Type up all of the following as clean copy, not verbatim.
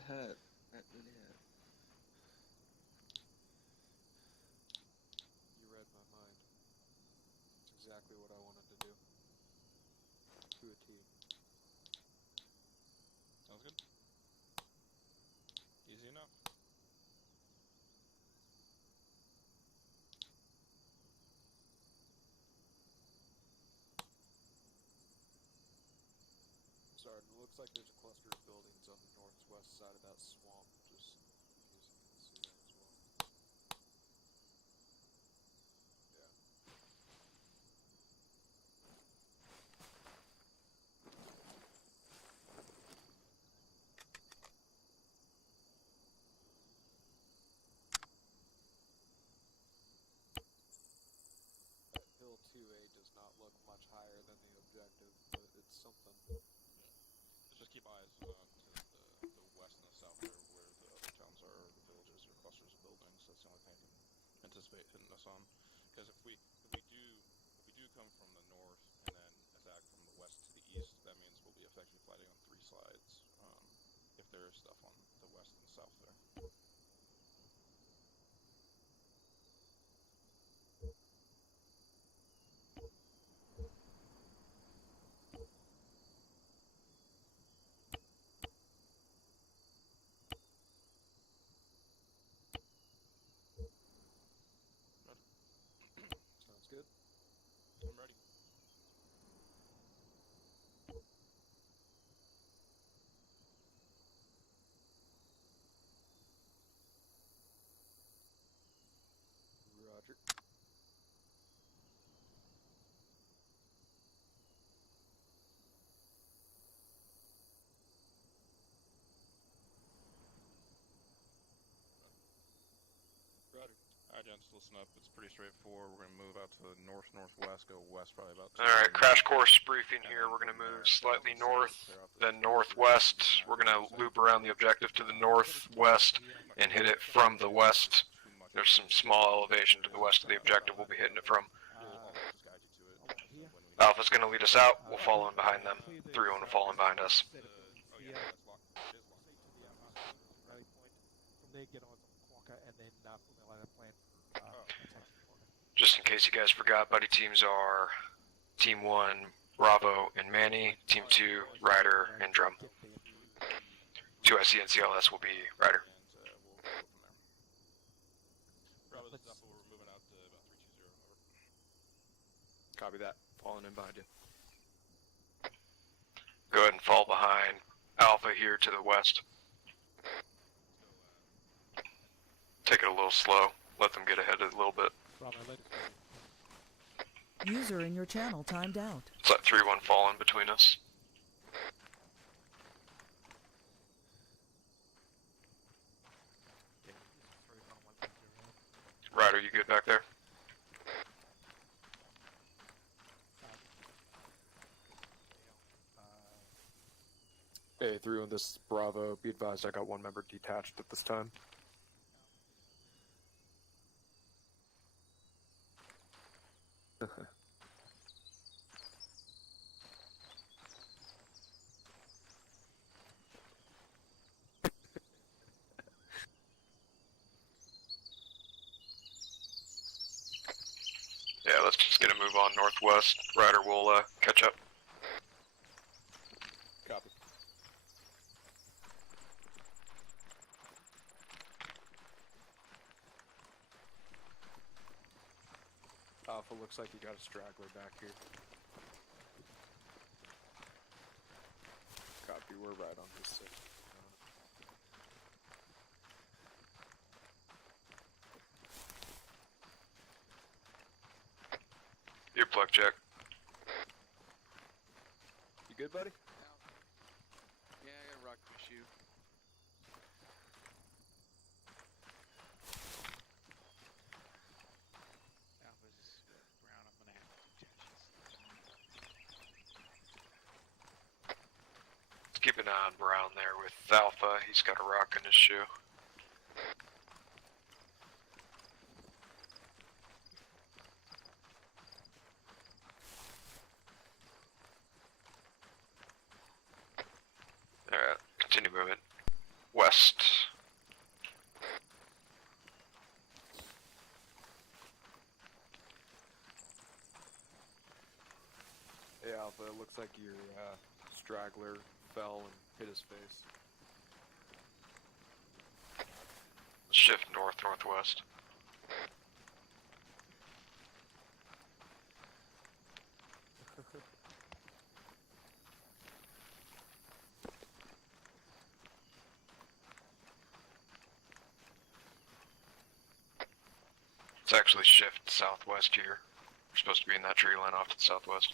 That hurt. That really hurt. You read my mind. It's exactly what I wanted to do. To a T. Sounds good. Easy enough. Sergeant, it looks like there's a cluster of buildings on the northwest side of that swamp, just in case you can see that as well. Yeah. That hill 2A does not look much higher than the objective, but it's something. Just keep eyes to the west and the south there, where the other towns are, or the villages or clusters of buildings. That's the only thing I can anticipate hitting us on. Because if we do come from the north and then attack from the west to the east, that means we'll be effectively fighting on 3 sides. If there is stuff on the west and south there. Sounds good. I'm ready. Roger. Roger. Alright, gents, listen up. It's pretty straightforward. We're going to move out to the north-northwest, go west probably about 2 Alright, crash course briefing here. We're going to move slightly north, then northwest. We're going to loop around the objective to the northwest and hit it from the west. There's some small elevation to the west of the objective we'll be hitting it from. Alpha's going to lead us out. We'll follow in behind them. 3-1 will follow in behind us. Just in case you guys forgot, buddy teams are Team 1, Bravo and Manny, Team 2, Ryder and Drum. 2IC and CLS will be Ryder. Bravo, this is Alpha. We're moving out to about 320. Over. Copy that. Falling in behind you. Go ahead and fall behind Alpha here to the west. Take it a little slow. Let them get ahead a little bit. User in your channel timed out. Let's let 3-1 fall in between us. Ryder, you good back there? Hey, 3-1, this is Bravo. Be advised I got 1 member detached at this time. Yeah, let's just get a move on northwest. Ryder will catch up. Copy. Alpha, looks like you got a straggler back here. Copy, we're right on this side. Earplug check. You good, buddy? Yeah, I gotta rock my shoe. Alpha's just brown. I'm gonna have to Keep an eye on Brown there with Alpha. He's got a rock in his shoe. Alright, continue moving. west. Hey Alpha, it looks like your straggler fell and hit his face. Shift north-northwest. It's actually shift southwest here. We're supposed to be in that tree line off to the southwest.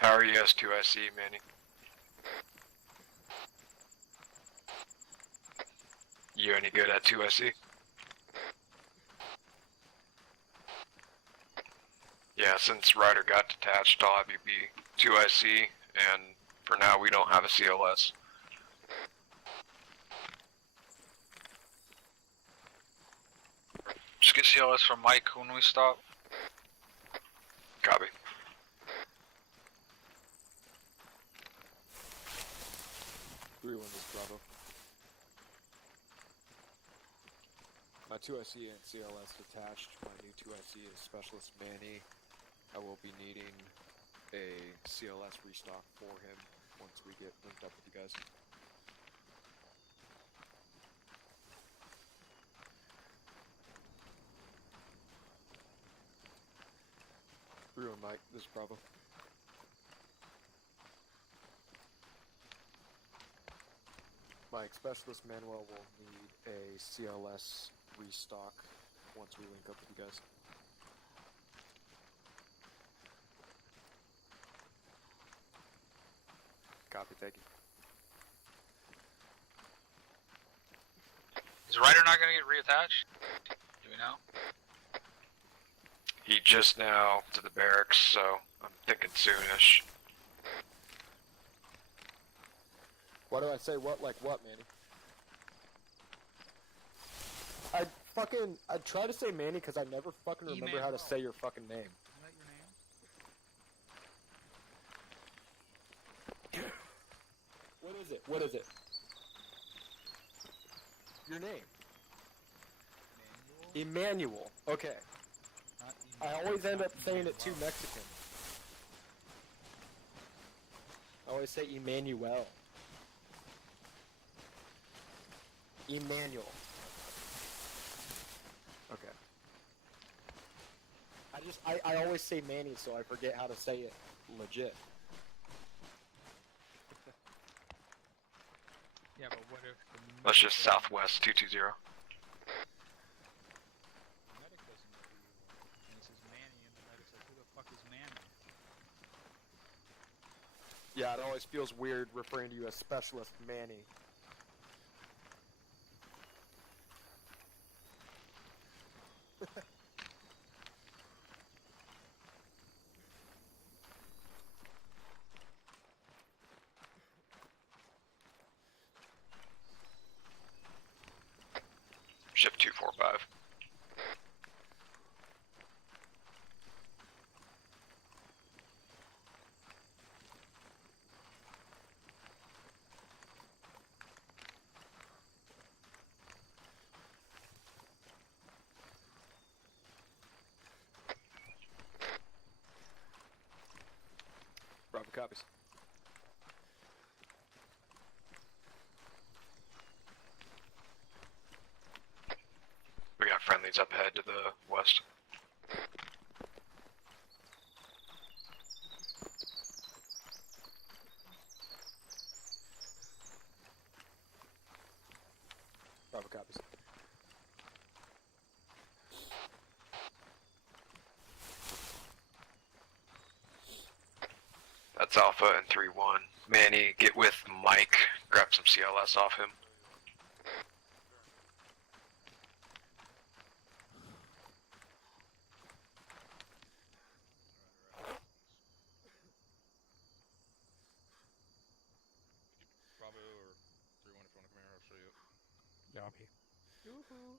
How are you S2IC, Manny? You any good at 2IC? Yeah, since Ryder got detached, I'll have you be 2IC, and for now we don't have a CLS. Just get CLS from Mike when we stop. Copy. Bravo. My 2IC and CLS detached. My new 2IC is Specialist Manny. I will be needing a CLS restock for him once we get linked up with you guys. Brew and Mike, this is Bravo. Mike, Specialist Manuel will need a CLS restock once we link up with you guys. Copy, thank you. Is Ryder not gonna get reattached? Do we know? He just now to the barracks, so I'm thinking soonish. Why do I say what like what, Manny? I try to say Manny because I never fucking remember how to say your fucking name. Isn't that your name? What is it? What is it? Your name? Emmanuel. Okay. I always end up saying it too Mexican. I always say Emmanuel. Emmanuel. Okay. I always say Manny, so I forget how to say it legit. Yeah, but what if the That's just southwest 220. medic doesn't know who you are? And he says Manny, and the medic's like, who the fuck is Manny? Yeah, it always feels weird referring to you as Specialist Manny. Ship 245. Bravo copies. We got friendlies up ahead to the west. Bravo copies. Alpha and 3-1. Manny, get with Mike, grab some CLS off him. Bravo or 3-1 if you want to come here, I'll show you. Yeah, I'm here. Yoo-hoo.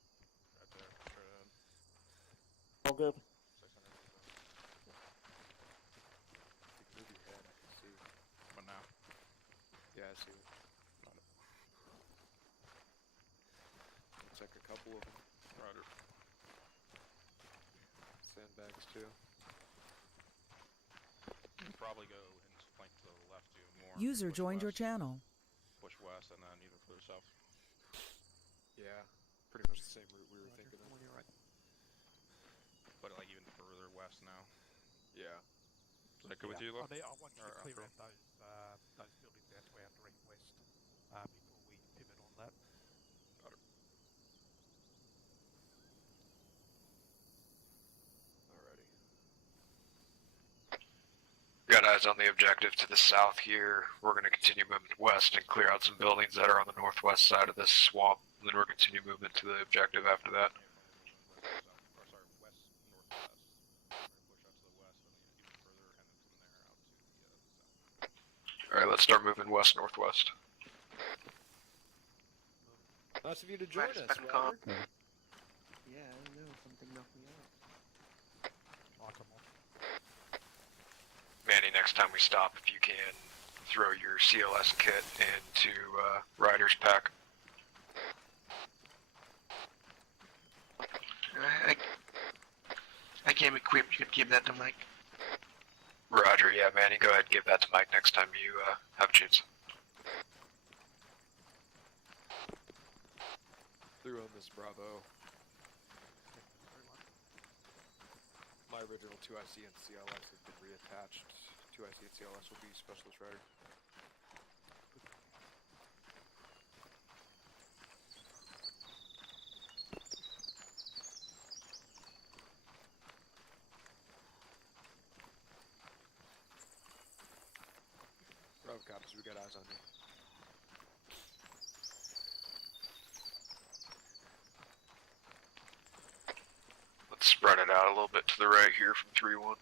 Right there, straight ahead. All good. 600. You can move your head, I can see. What now? Yeah, I see it. Looks like a couple of them. Roger. Sandbags too. Probably go and flank to the left, do more. User push joined your west, channel. Push west and then even further south. Yeah, pretty much the same route we were thinking of. But like even further west now. Yeah. Is that good with you, Lo? I want you to Or, clear cool. out those buildings out to our direct west before we pivot on that. Got it. Alrighty. Got eyes on the objective to the south here. We're going to continue moving west and clear out some buildings that are on the northwest side of this swamp. And then we'll continue movement to the objective after that. Or sorry, west northwest. We're gonna push out to the west and then even further, and then from there out to the south. Alright, let's start moving west northwest. Nice of you to join us, Respect Robert. Yeah, I don't know. Something knocked me out. Oh, come on. Manny, next time we stop, if you can, throw your CLS kit into Ryder's pack. I came equipped. You could give that to Mike. Roger, yeah, Manny, go ahead and give that to Mike next time you have a chance. Through on this Bravo. My original 2IC and CLS have been reattached. 2IC and CLS will be Specialist Rider. Bravo copies, we got eyes on you. Let's spread it out a little bit to the right here from 3-1.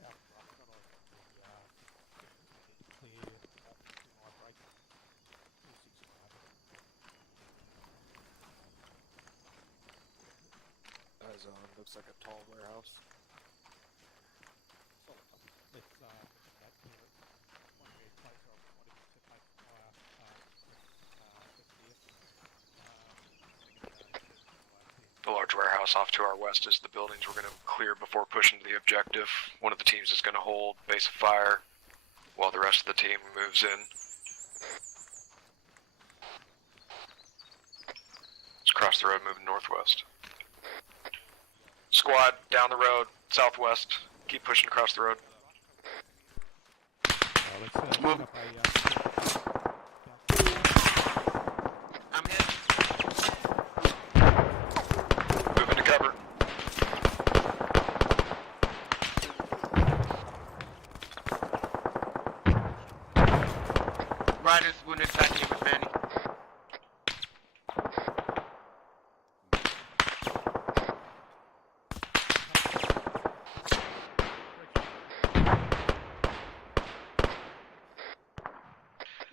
Yeah, right. Got over the clear off to my break. 265. Eyes on, looks like a tall warehouse. Let's that clear it. One very close. I was wanting to take fire. The large warehouse off to our west is the buildings we're going to clear before pushing to the objective. One of the teams is going to hold base of fire while the rest of the team moves in. Let's cross the road moving northwest. Squad, down the road, southwest. Keep pushing across the road. Let's Move. set up I'm hit. Move into cover. Riders wounded attacking with Manny.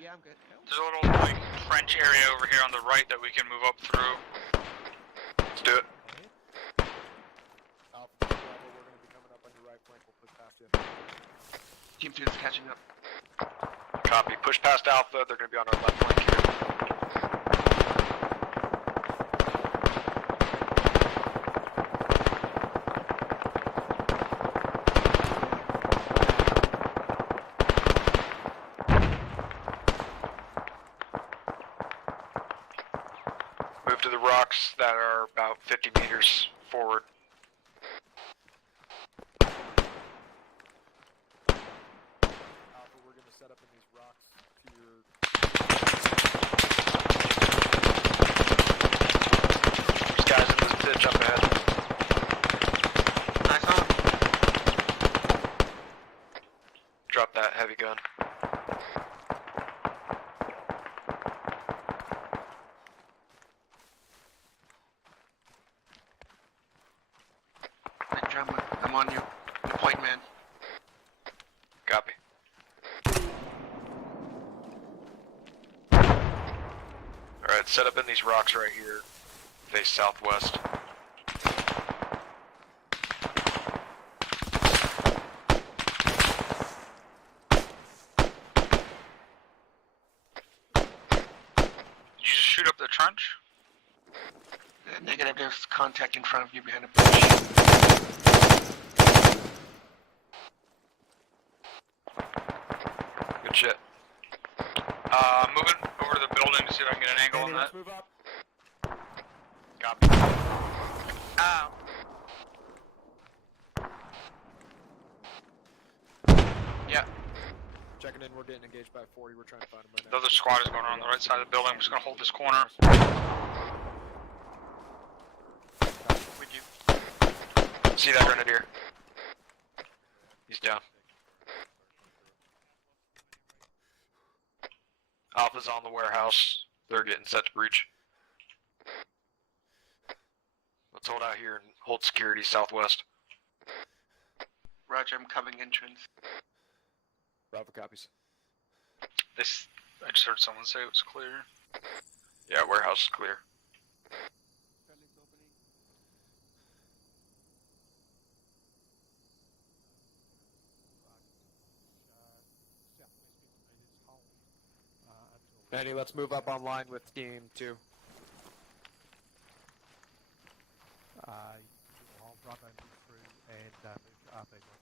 Yeah, I'm good. There's a little like French area over here on the right that we can move up through. Let's do it. Alpha Bravo, we're going to be coming up on your right flank. We'll push past you. Team 2 is catching up. Copy. Push past Alpha. They're going to be on our left flank here. Move to the rocks that are about 50 meters forward. Alpha, we're going to set up in these rocks to your Jump ahead. Nice on. Drop that heavy gun. Hey, drummer, I'm on you. The point man. Copy. Alright, set up in these rocks right here. Face southwest. Did you just shoot up the trench? Negative, there's contact in front of you behind a bush. Good shit. Moving over to the building to see if I can get an angle on that. Let's move up. Copy. Ow. Yeah, Checking in, we're getting engaged by 40, we're trying to find him right the now. other squad is going around the right side of the building. I'm just gonna hold this corner. With you. See that grenadier? He's down. Alpha's on the warehouse. They're getting set to breach. Let's hold out here and hold security southwest. Roger, I'm coming entrance. Bravo copies. I just heard someone say it was clear. Yeah, warehouse is clear. Manny, let's move up online with team 2. You will hold Bravo, move through, and move to RP1.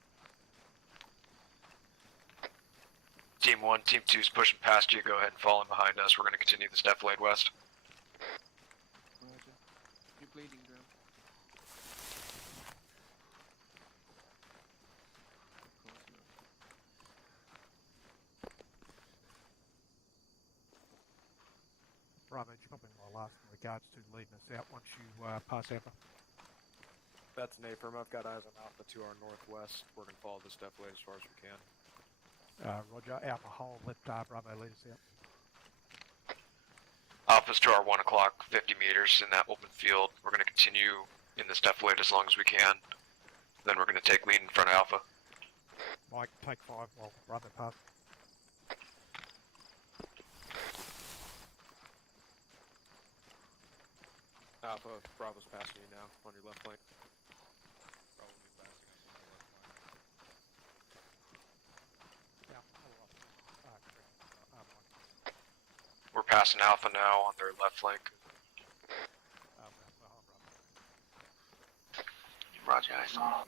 Team 1, Team 2's pushing past you. Go ahead and fall in behind us. We're going to continue this defilade west. Roger. You're bleeding, bro. Bravo, you probably my last in regards to leading us out once you pass Alpha. That's an affirm. I've got eyes on Alpha to our northwest. We're going to follow this defilade as far as we can. Roger, Alpha hold, let Bravo lead us out. Alpha's to our 1 o'clock, 50 meters in that open field. We're going to continue in this defilade as long as we can. Then we're going to take lead in front of Alpha. Mike, take 5 while Bravo pass. Alpha, Bravo's passing you now on your left flank. We're passing Alpha now on their left flank. Roger, eyes on.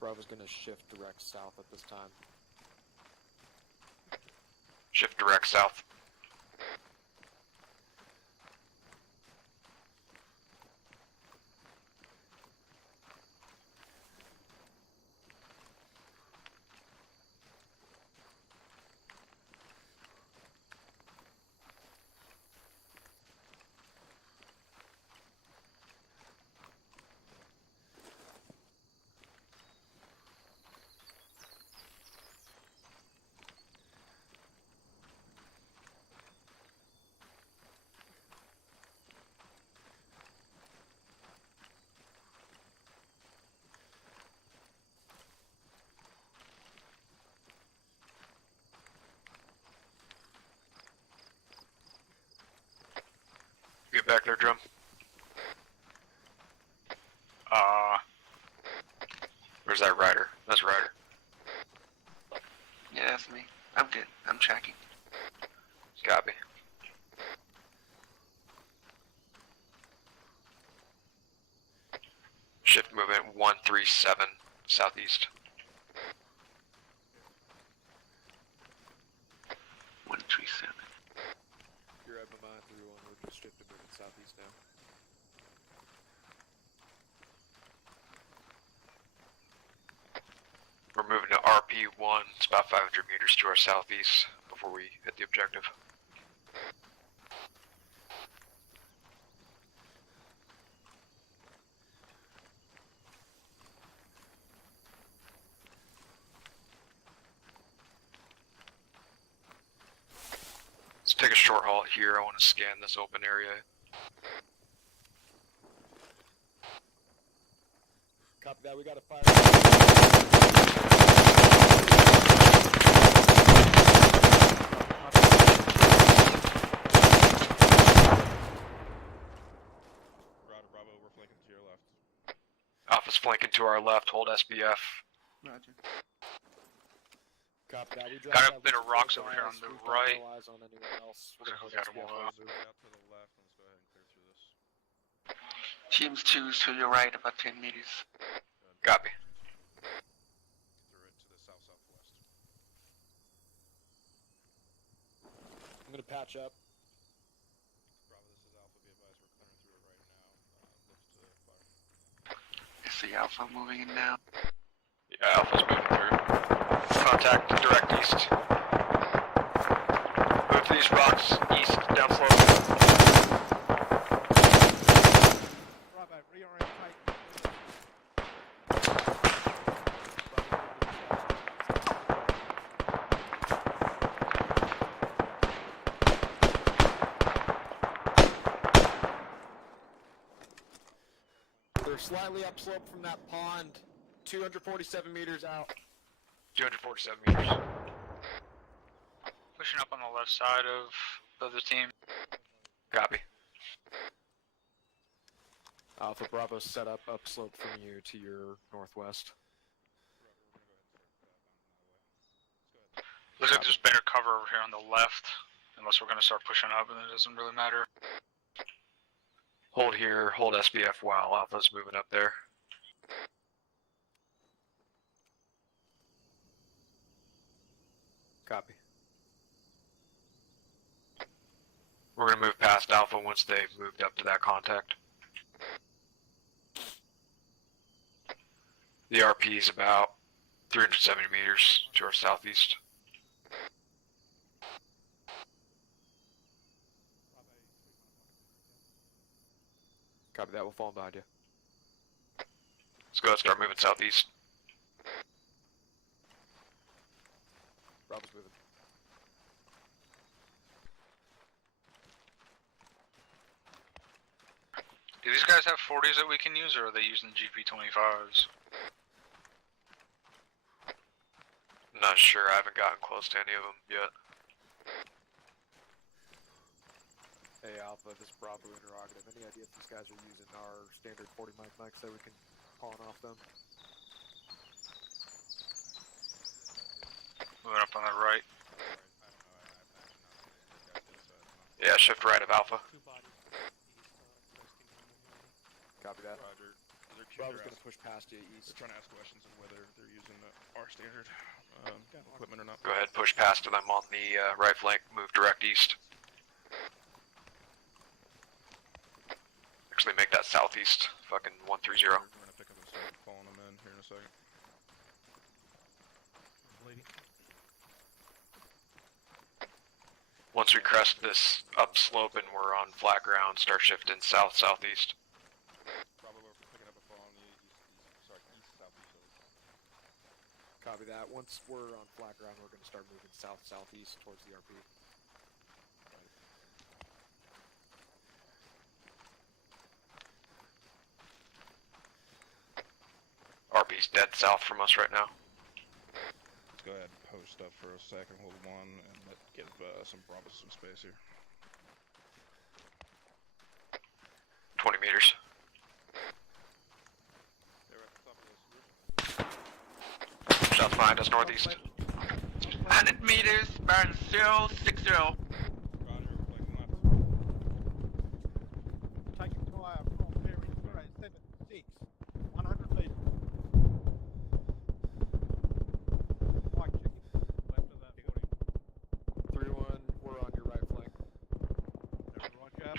Bravo's going to shift direct south at this time. Shift direct south. Get back there, Drum. Where's that rider? That's Ryder. Yeah, that's me. I'm good. I'm tracking. Copy. Shift movement 137 southeast. 137. You're at my mind 3-1, we're just shifting moving southeast now. We're moving to RP1. It's about 500 meters to our southeast before we hit the objective. Let's take a short halt here. I want to scan this open area. Copy that, we got a fire. Bravo, we're flanking to your left. Alpha's flanking to our left. Hold SBF. Roger. Copy that, we Got a bit of rocks over here on the right. Eyes on anyone else. We're gonna hold Got 'em SBF all up. over. Out to the left, let's go ahead and clear through this. Teams 2 to your right, about 10 meters. Copy. Through it to the south-southwest. I'm gonna patch up. Bravo, this is Alpha, be advised, we're clearing through it right now. Lift to fire. I see Alpha moving in now. Yeah, Alpha's moving through. Contact direct east. Move these rocks east, downslope. Bravo, reorientate. They're slightly upslope from that pond. 247 meters out. 247 meters. Pushing up on the left side of the team. Copy. Alpha Bravo set up upslope from you to your northwest. Looks like there's better cover over here on the left. Unless we're gonna start pushing up and it doesn't really matter. Hold here, hold SBF while Alpha's moving up there. Copy. We're gonna move past Alpha once they've moved up to that contact. The RP is about 370 meters to our southeast. Copy that, we'll fall behind you. Let's go ahead and start moving southeast. Bravo's moving. Do these guys have 40s that we can use, or are they using GP25s? Not sure, I haven't gotten close to any of them yet. Hey Alpha, this is Bravo interrogative. Any idea if these guys are using our standard 40 mic mics that we can pawn off them? Moving up on the right. Yeah, shift right of Alpha. Two bodies. Copy that. Roger. Bravo's gonna push past you east. They're trying to ask questions of whether they're using our standard equipment or not. Go ahead, push past them on the right flank, move direct east. Actually make that southeast, fucking 130. We're gonna pick up and start calling them in here in a second. Bleeding. Once we crest this upslope and we're on flat ground, start shifting south-southeast. Probably we're picking up a call on the east-southeast. Copy that. Once we're on flat ground, we're gonna start moving south-southeast towards the RP. RP's dead south from us right now. Let's go ahead and post up for a second, hold one, and give some Bravos some space here. 20 meters. They're at the top of this roof. Shots behind us northeast. 100 meters, burn 060. Roger, reflecting left. Taking fire from bearing 076. 100 meters.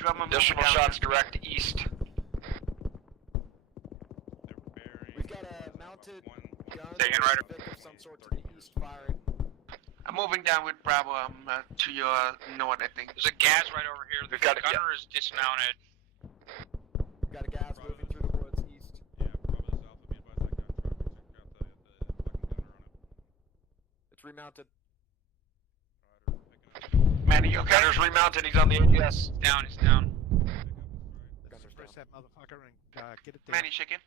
drum them Additional down. shots direct east. We've got a mounted gun Taking right of some sort to the east firing. I'm moving down with Bravo. I'm to your north, I think. There's a gas right over here. The We've got it, gunner is dismounted. We've got a gas moving through the woods east. Yeah, Bravo's Alpha, be advised that gun truck. We took out the fucking gunner on it. It's remounted. Riders picking up. Manny, you okay? Gunner's remounted, he's on the AGS. Down, he's down. Gunner's Suppress down. that motherfucker and get it down. Manny, chicken.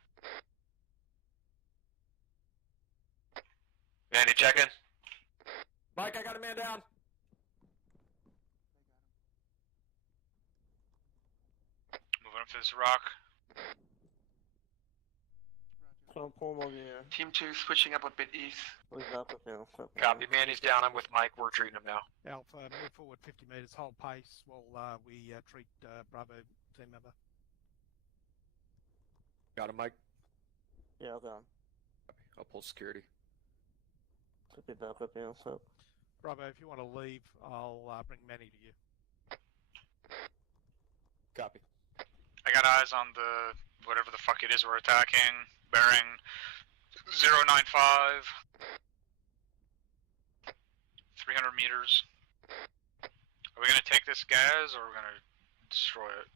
Manny, check in. Mike, I got a man down. Moving up to this rock. Team 2 switching up a bit east. Copy, Manny's down, I'm with Mike, we're treating him now. Alpha, move forward 50 metres, hold pace while we treat Bravo team member. Got him, Mike. Yeah, I'll go. I'll pull security. Copy that, copy also. Bravo, if you want to leave, I'll bring Manny to you. Copy. I got eyes on the whatever the fuck it is we're attacking. Bearing 095. 300 meters. Are we gonna take this gas or are we gonna destroy it?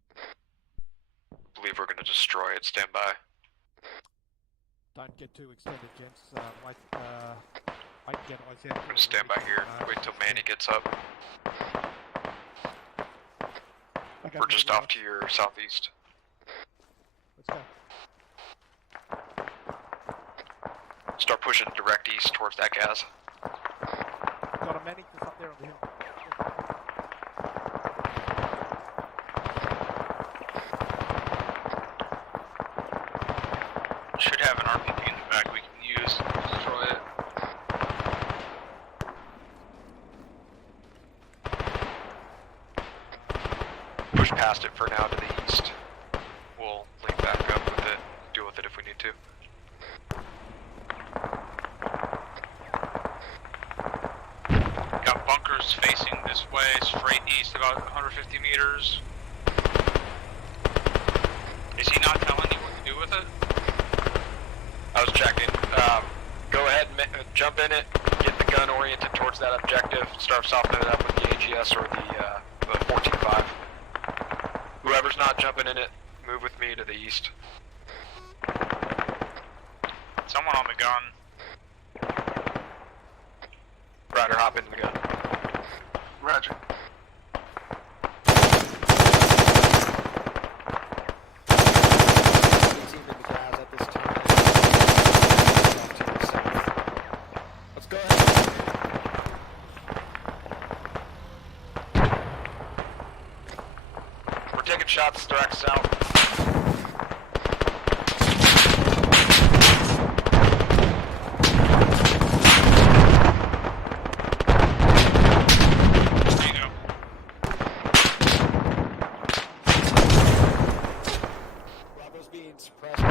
I believe we're gonna destroy it, stand by. Don't get too extended, gents. Wait to get eyes out. I'm gonna stand by here, wait till Manny gets up. Okay, We're just moving off to your southeast. Let's go. Start pushing direct east towards that gas. Got a Manny that's up there on the hill. Should have an RPG in the back we can use to destroy it. Push past it for now to the east. We'll link back up with it, deal with it if we need to. Got bunkers facing this way, straight east, about 150 meters. Is he not telling you what to do with it? I was checking. Go ahead and jump in it, get the gun oriented towards that objective, start softening it up with the AGS or the 14-5. Whoever's not jumping in it, move with me to the east. Someone on the gun. Ryder, hop into the gun. Roger. Team in the gas at this time. Off to the south. Let's go ahead. We're taking shots direct south. There you go. Bravo's being suppressed.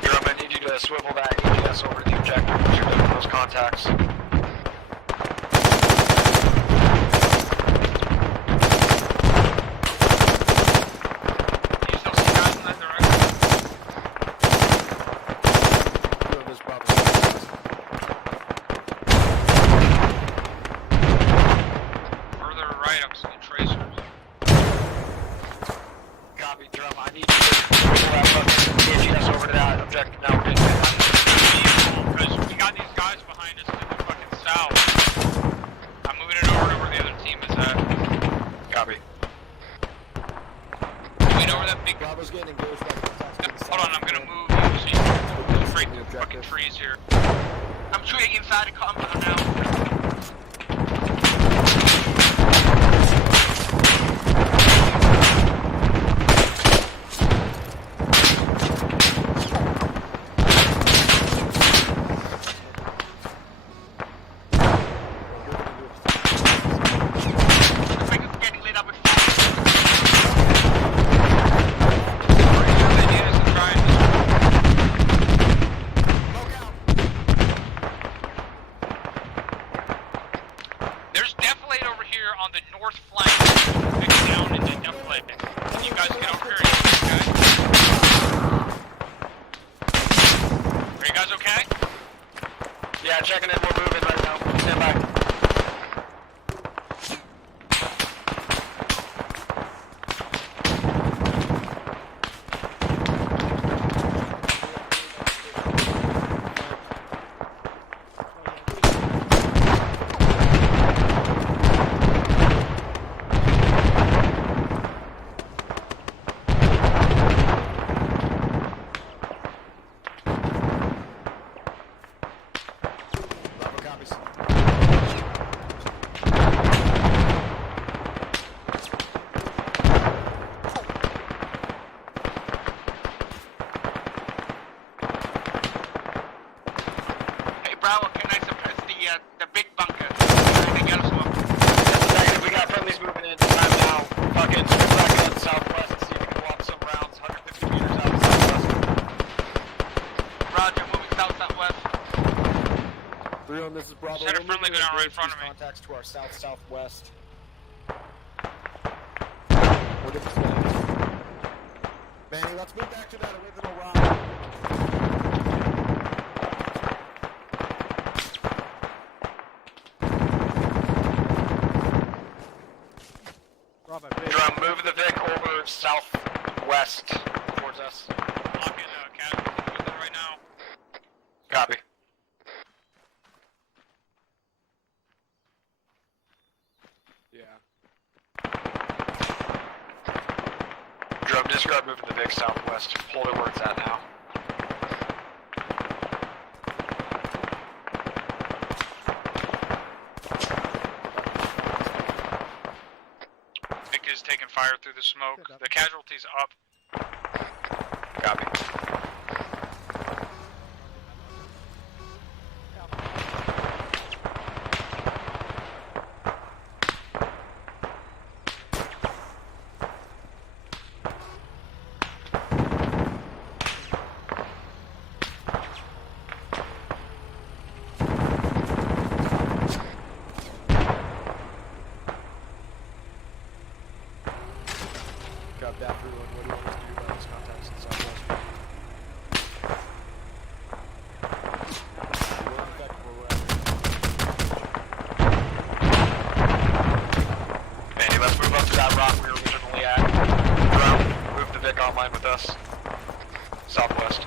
Here, I'm gonna need you to swivel that AGS over to the objective to look for those contacts. Do you still see guys in that direction? Whoever's Bravo's Further right, I'm seeing tracers. Copy, drum. I need you to swivel that fucking AGS over to that objective now. We're getting Because we got these guys behind us to the fucking south. I'm moving it over to where the other team is at. Copy. Moving over that big. Bravo's getting engaged by contacts to the south. Hold on, I'm gonna move you so you can infiltrate the fucking trees here. I'm shooting inside the compound now. The thing is getting lit up with Yeah, checking in. We're moving right now. Stand by. Bravo, can I suppress the big bunker? I got us one. Negative, we got friendlies moving in. Time now. Fucking swing back out southwest and see if we can walk some rounds 150 meters out of southwest. Roger, moving south-southwest. 3 on this is Bravo. Just had a friendly go down right in front of me. Contacts to our south-southwest. We'll get this guy. Manny, let's move back to that original route. Bravo, rear. Drum, move the Vic over southwest towards us. Locking casualties with it right now. Copy. Yeah. Drum, disregard moving the Vic southwest. Hold it where it's at now. Vic is taking fire through the smoke. The casualties up. Copy. Got that through. What do you want us to do about these contacts in southwest? We're unaffected where we're at. Manny, let's move up to that rock we were originally at. Drum, move the Vic online with us. Southwest.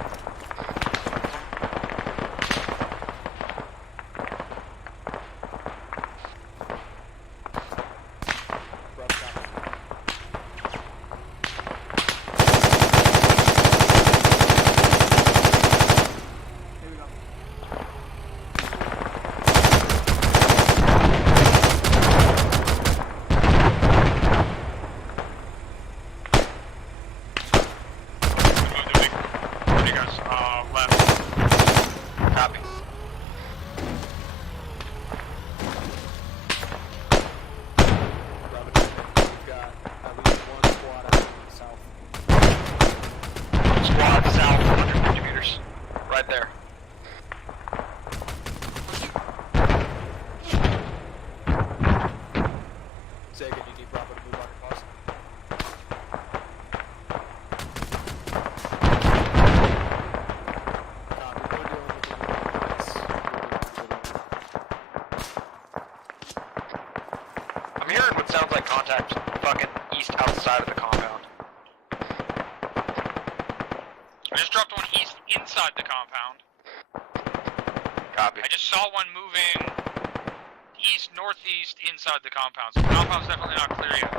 Bravo, copy. Move the Vic. There you guys. Left. Copy. Bravo, we've got at least one squad out in the south. Squad south, 150 meters. Right there. Sagan, you need Bravo to move on your post. Copy, we're dealing with the units. I'm hearing what sounds like contact fucking east outside of the compound. I just dropped one east inside the compound. Copy. I just saw one moving east, northeast inside the compound. So the compound's definitely not clear yet.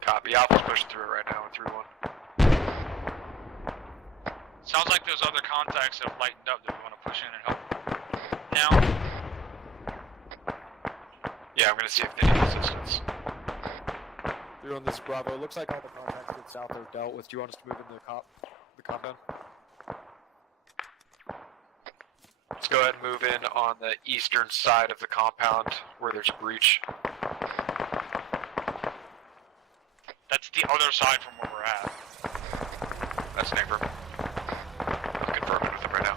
Copy. Alpha's pushing through it right now. We're through one. Sounds like those other contacts have lightened up. Do we want to push in and help now? Yeah, I'm gonna see if they need assistance. Through on this Bravo. It looks like all the contacts to the south are dealt with. Do you want us to move in the compound? Let's go ahead and move in on the eastern side of the compound where there's a breach. That's the other side from where we're at. That's neighbor. I'm confirming with him right now.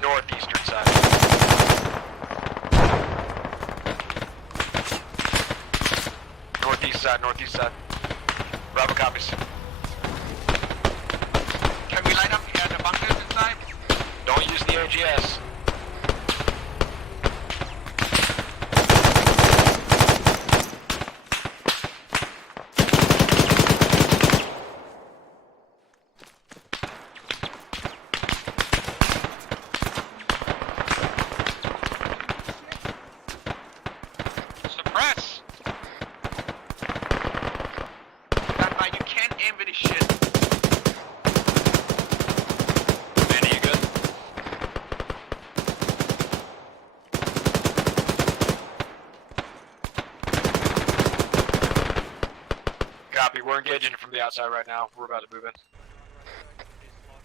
Northeastern side. northeast side, northeast side. Bravo copies. Can we light up the bunkers inside? Don't use the AGS. Suppress! That you can't aim with this shit. Manny, you good? Copy, we're engaging from the outside right now. We're about to move in.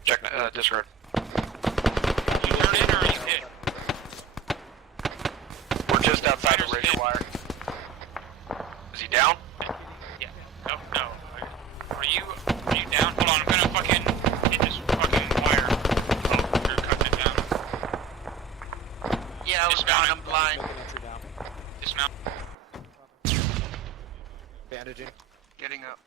Check, disregard. You turn in or you hit? We're just outside the Fighters razor hit. wire. Is he down? Yeah. No, no. Are you down? Hold on, I'm gonna fucking hit this fucking wire. Oh, you're cutting it down. Yeah, I was down, I'm blind. Making entry down. Dismount. Bandaging. Getting up.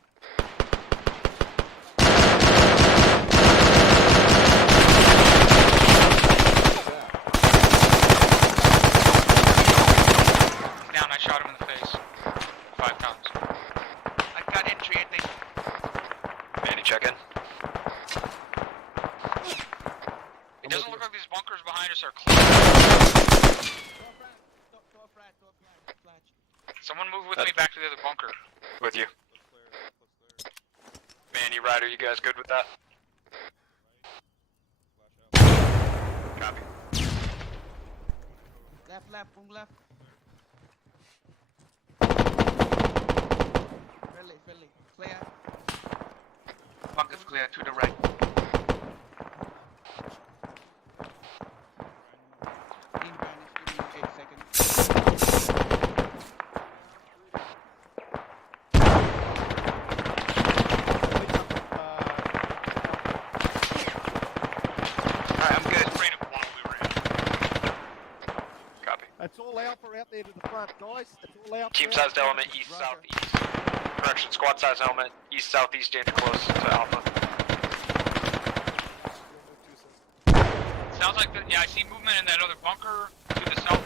Down, I shot him in the face. 5 times. I got entry, I think. Manny, check in. It doesn't look like these bunkers behind us are clear. Someone move with me back to the other bunker. With you. Manny, Ryder, you guys good with that? Copy. Left, boom left. Friendly. Clear. Bunkers clear, to the right. Inbound is giving you 8 seconds. Alright, I'm good. Sprayed him while we were in. Copy. It's all Alpha out there to the front, guys. It's all Alpha. Team out sized there. element east, Roger. southeast. Correction, squad size element east, southeast, danger close to Alpha. Sounds like yeah, I see movement in that other bunker to the south.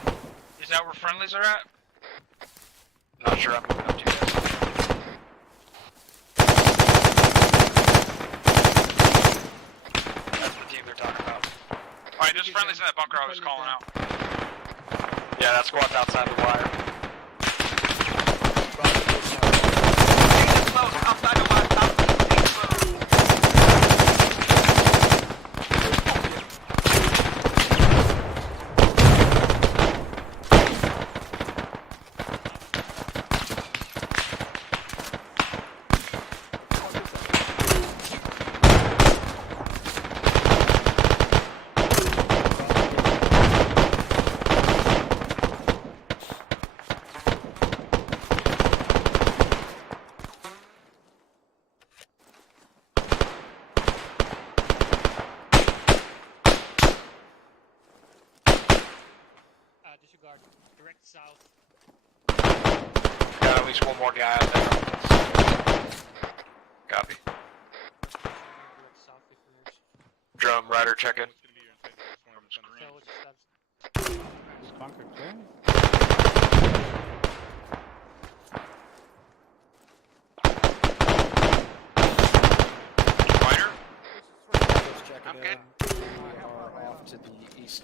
Is that where friendlies are at? Not sure, I'm moving up to you guys. That's the team they're talking about. Alright, there's friendlies in that bunker I was calling out. Yeah, that squad's outside the wire. Close, outside the wire, close. Disregard. Direct south. Got at least one more guy out there. Copy. Direct south, 50 meters. Drum, Ryder, check in. Tell what you bunker clear? Ryder? Checking I'm in. good. We are off to the east.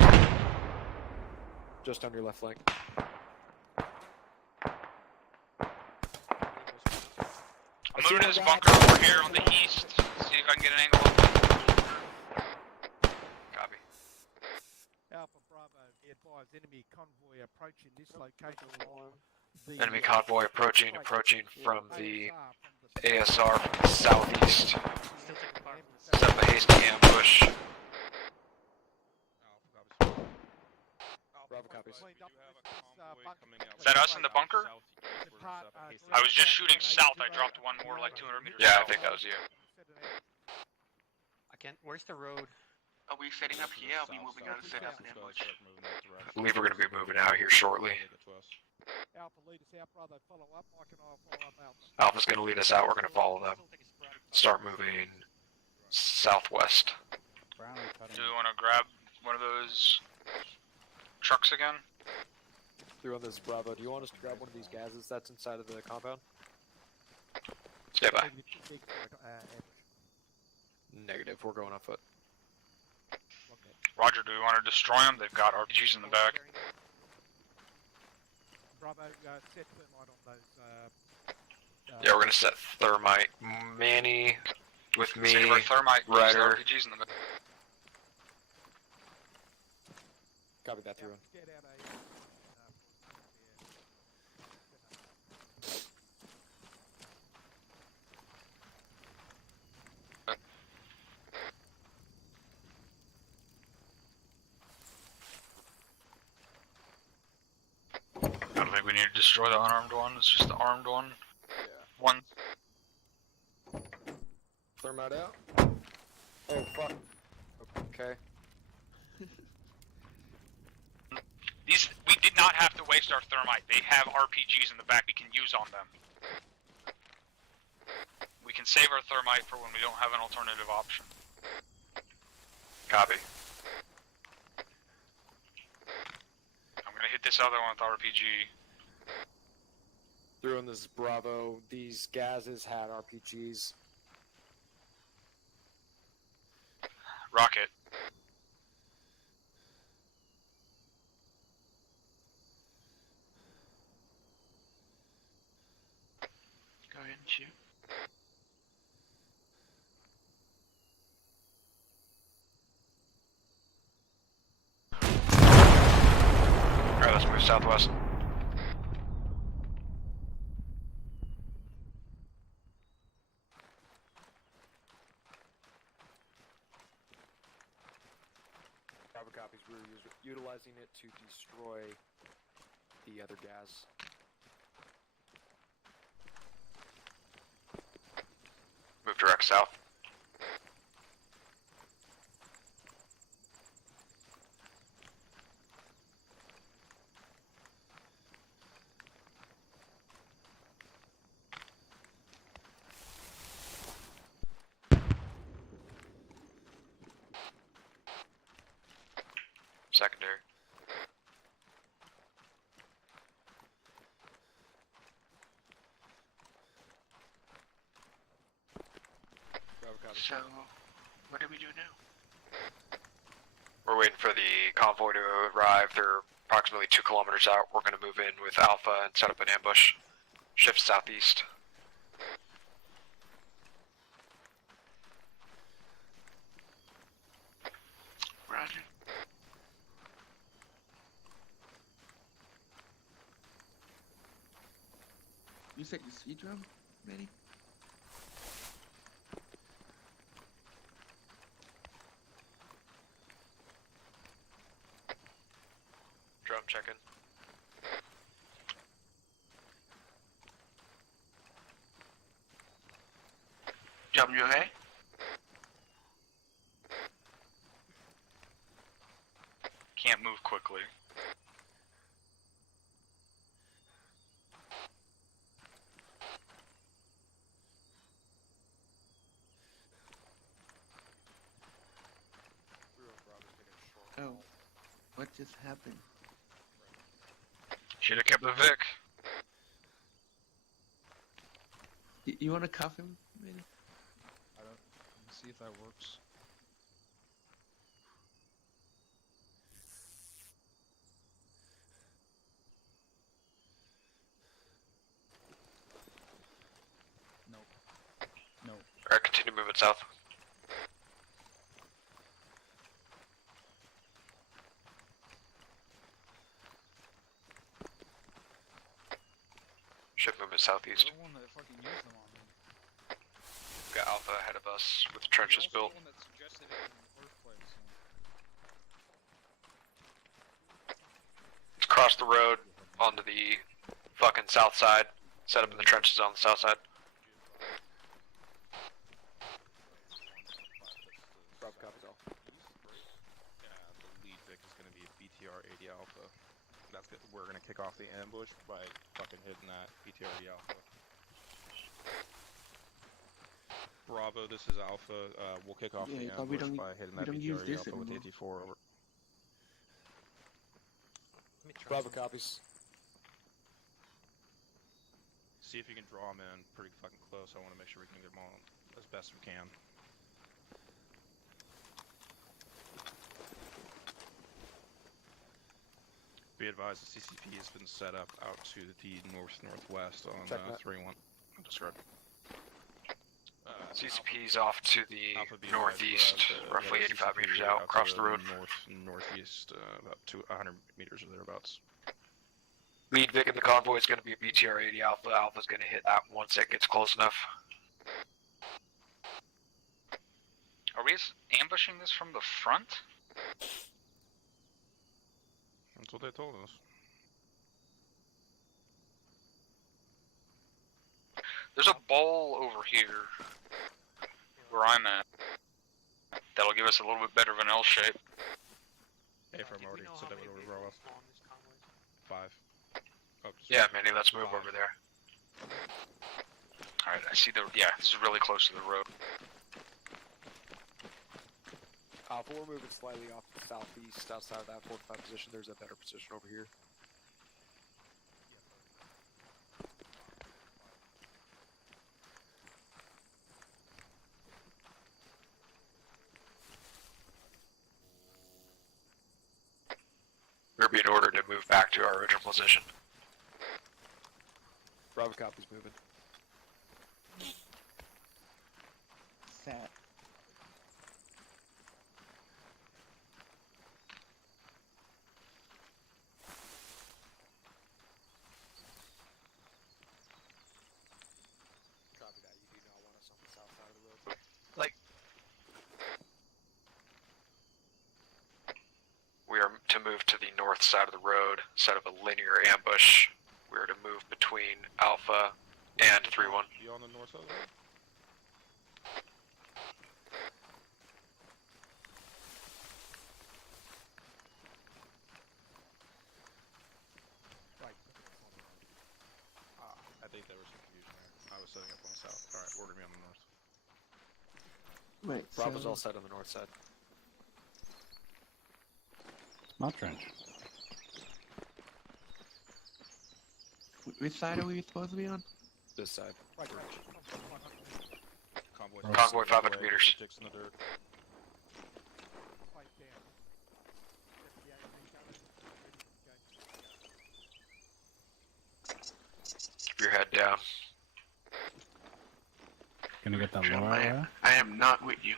Just on your left flank. I'm moving to this bunker over here on the east. See if I can get an angle. Copy. Alpha Bravo, be advised, enemy convoy approaching this location along the... Enemy convoy approaching from the ASR ASR from the southeast. Still taking fire from the Set up a hasty ambush. Bravo copies. Is that us in the bunker? I was just shooting south. I dropped one more like 200 meters Yeah, I south. think that was you. I can't. Where's the road? Are we setting up here? Are we moving out and set up an ambush? I believe we're going to be moving out here shortly. Alpha lead us out, brother. Follow up. Mike and I will follow up Alpha. Alpha's gonna lead us out. We're gonna follow them. Start moving southwest. Do we want to grab one of those trucks again? Through on this Bravo, do you want us to grab one of these gases that's inside of the compound? Stay by. Negative, we're going on foot. Roger, do we want to destroy them? They've got RPGs in the back. Bravo, set thermite on those. Yeah, we're gonna set thermite. Manny with me. Save our thermite. use the Ryder. RPGs in the back. Copy that through. Get out a. I don't think we need to destroy the unarmed one. It's just the armed one. Yeah. One. Thermite out. Oh, fuck. Okay. We did not have to waste our thermite. They have RPGs in the back we can use on them. We can save our thermite for when we don't have an alternative option. Copy. I'm gonna hit this other one with RPG. Through on this Bravo, these gases had RPGs. Rocket. Go ahead and shoot. Alright, let's move southwest. Bravo copies, we're utilizing it to destroy the other gas. Move direct south. Secondary. Bravo copies. So, what do we do now? We're waiting for the convoy to arrive. They're approximately 2 kilometers out. We're gonna move in with Alpha and set up an ambush. Shift southeast. Roger. You said you see drum, Manny? Drum check-in. Drum, you okay? Can't move quickly. Oh, what just happened? Should have kept the Vic. You want to cuff him, Manny? I don't. Let me see if that works. Nope. Nope. Alright, continue moving south. Ship movement southeast. You're the one that fucking used them on me. We've got Alpha ahead of us with the trenches You're built. also the one that suggested it in the first place. Let's cross the road onto the fucking south side. Set up in the trenches on the south side. Bravo copies all. Yeah, the lead Vic is going to be BTR 80 Alpha. That's good. we're gonna kick off the ambush by fucking hitting that BTRD Alpha. Bravo, this is Alpha. We'll kick off the ambush by hitting that BTRD Alpha with AT4 over. Bravo copies. See if you can draw them in pretty fucking close. I want to make sure we can get them all as best we can. Be advised, the CCP has been set up out to the northwest on 3-1. Discard. CCP's off to the northeast, roughly 85 meters out, across the road. Northeast, about 100 meters or thereabouts. Lead Vic in the convoy is going to be a BTR-80 Alpha. Alpha's going to hit that once it gets close enough. Are we ambushing this from the front? That's what they told us. There's a bowl over here where I'm at. That'll give us a little bit better of an L shape. Hey, from already said that would overgrow us. 5. Oh, yeah, Manny, let's move over there. Alright, I see yeah, this is really close to the road. Alpha, we're moving slightly off the southeast, outside of that fortified position. There's a better position over here. We're being ordered to move back to our original position. Bravo copies moving. Fat. Copy that. You do not want us on the south side of the road. We are to move to the north side of the road, instead of a linear ambush. We are to move between Alpha and 3-1. You on the north side of the road? I think there was some confusion there. I was setting up on the south. Alright, order me on the north. Wait, Bravo's so all set on the north side. Not trench. which side are we supposed to be on? This side. Convoy 500 meters. Sticks in the dirt. Keep your head down. Gonna get that lower Gentlemen, area? I am not with you.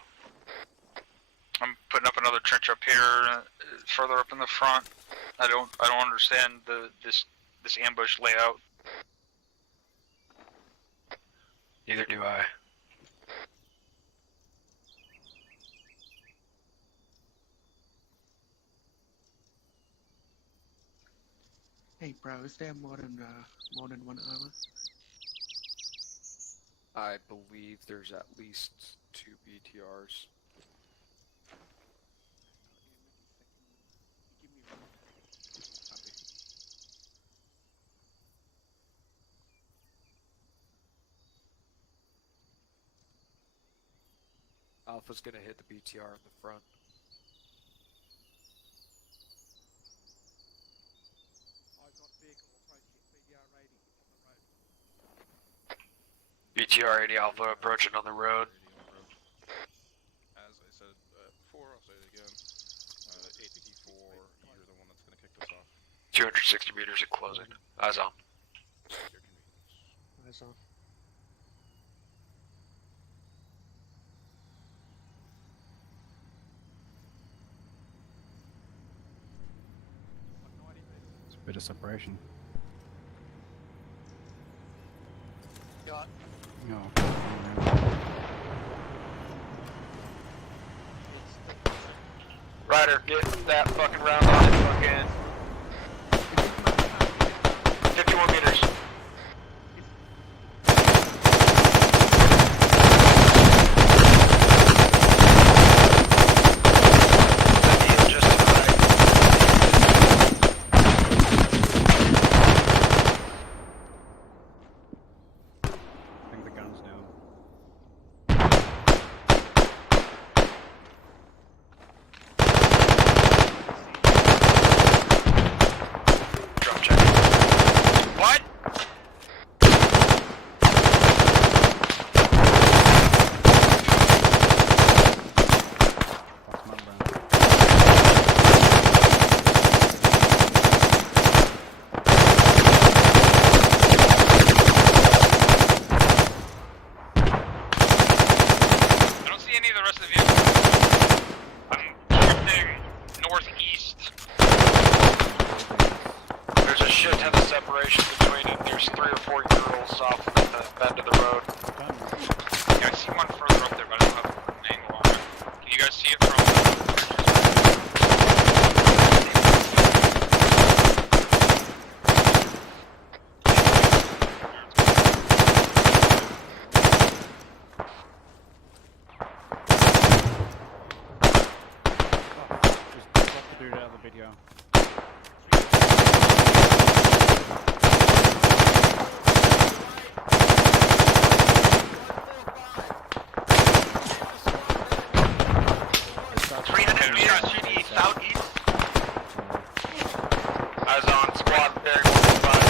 I'm putting up another trench up here, further up in the front. I don't understand this ambush layout. Neither do I. Hey, bro, is there more than one armor? I believe there's at least 2 BTRs. Alpha's gonna hit the BTR in the front. BTR 80 Alpha approaching on the road. As I said before, I'll say it again. APT4, you're the one that's going to kick this off. 260 meters at closing. Eyes on. Your convenience. Eyes on. It's a bit of separation. Got. No. Ryder, get that fucking round line fucking 51 meters. Just 3 or 4 Urals off at the bend of the road. Yeah, I see one further up there, but I don't have an angle on it. Can you guys see it from? Just drop the dude out of the video. Southeast. Eyes on squad bearing 115.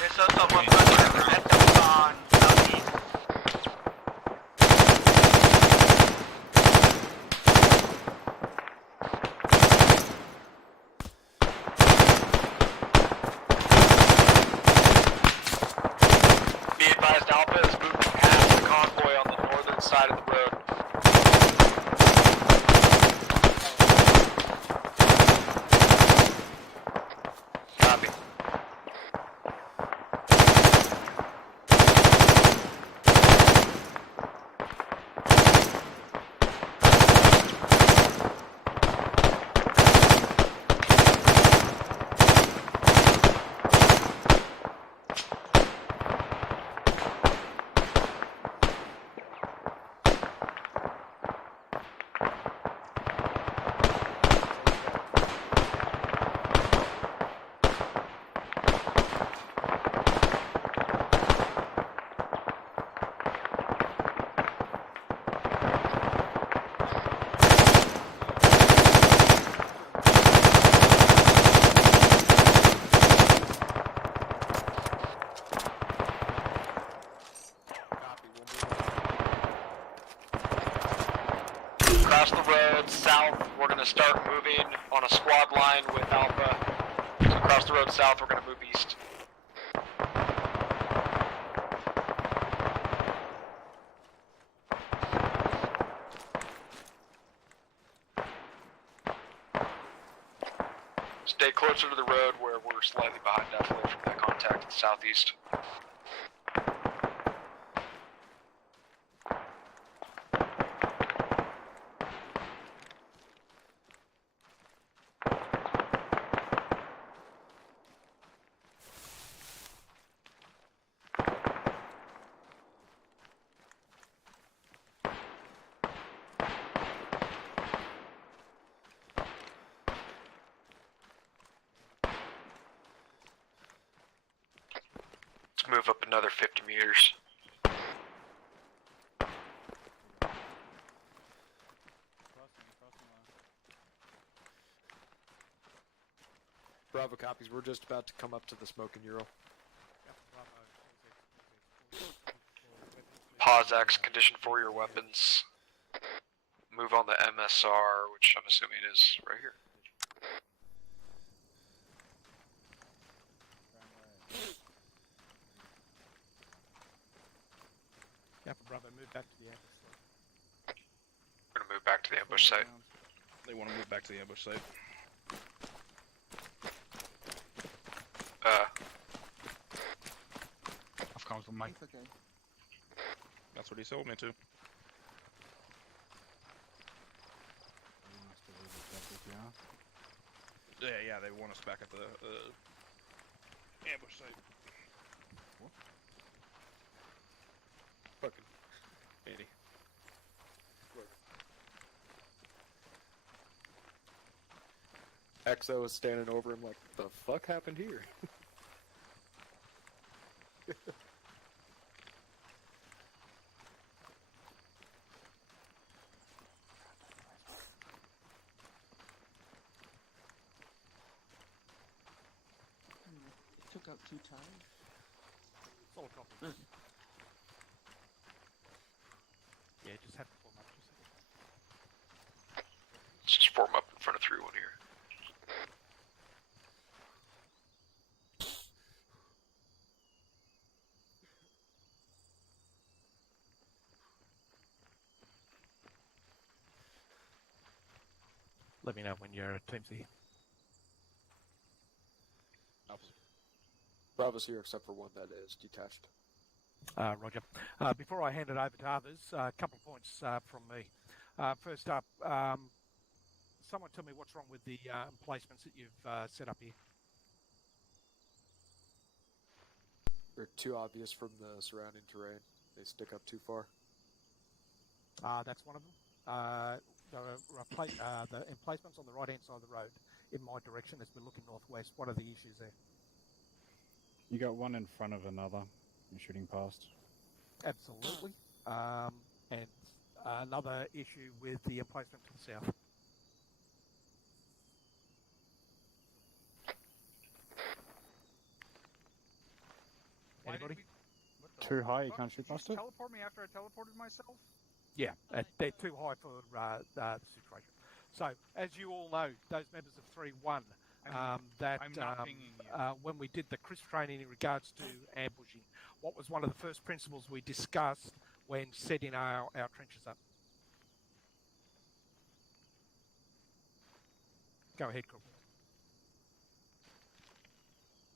There's also one person at the on southeast. Be advised, Alpha is moving past the convoy on the northern side of the road. Copy. Across the road south, we're going to start moving on a squad line with Alpha. So across the road south, we're going to move east. Stay closer to the road where we're slightly behind definitely from that contact to the southeast. Let's move up another 50 meters. Bravo copies. We're just about to come up to the smoking Ural. Pause X, condition for your weapons. Move on the MSR, which I'm assuming is right here. Yeah, brother, move back to the ambush site. We're gonna move back to the ambush site. They want to move back to the ambush site. I've come from Mike. It's okay. That's what he told me to. Yeah, they want us back at the ambush site. What? Fucking idiot. Exo is standing over him like, the fuck happened here? up too tight? Solid copy. Yeah, just have to form up just a second. Let's just form up in front of 3-1 here. Let me know when your team's here. Bravo's here except for one that is detached. Roger. Before I hand it over to others, a couple of points from me. First up, someone tell me what's wrong with the emplacements that you've set up here. They're too obvious from the surrounding terrain. They stick up too far. That's one of them. The emplacements on the right-hand side of the road in my direction as we're looking northwest. What are the issues there? You got one in front of another. You're shooting past. Absolutely. And another issue with the emplacement to the south. Anybody? Too high, you can't shoot past it? Teleport me after I teleported myself? Yeah, they're too high for the situation. So, as you all know, those members of 3-1, I'm not pinging you. when we did the CRISP training in regards to ambushing, what was one of the first principles we discussed when setting our trenches up? Go ahead, Corporal.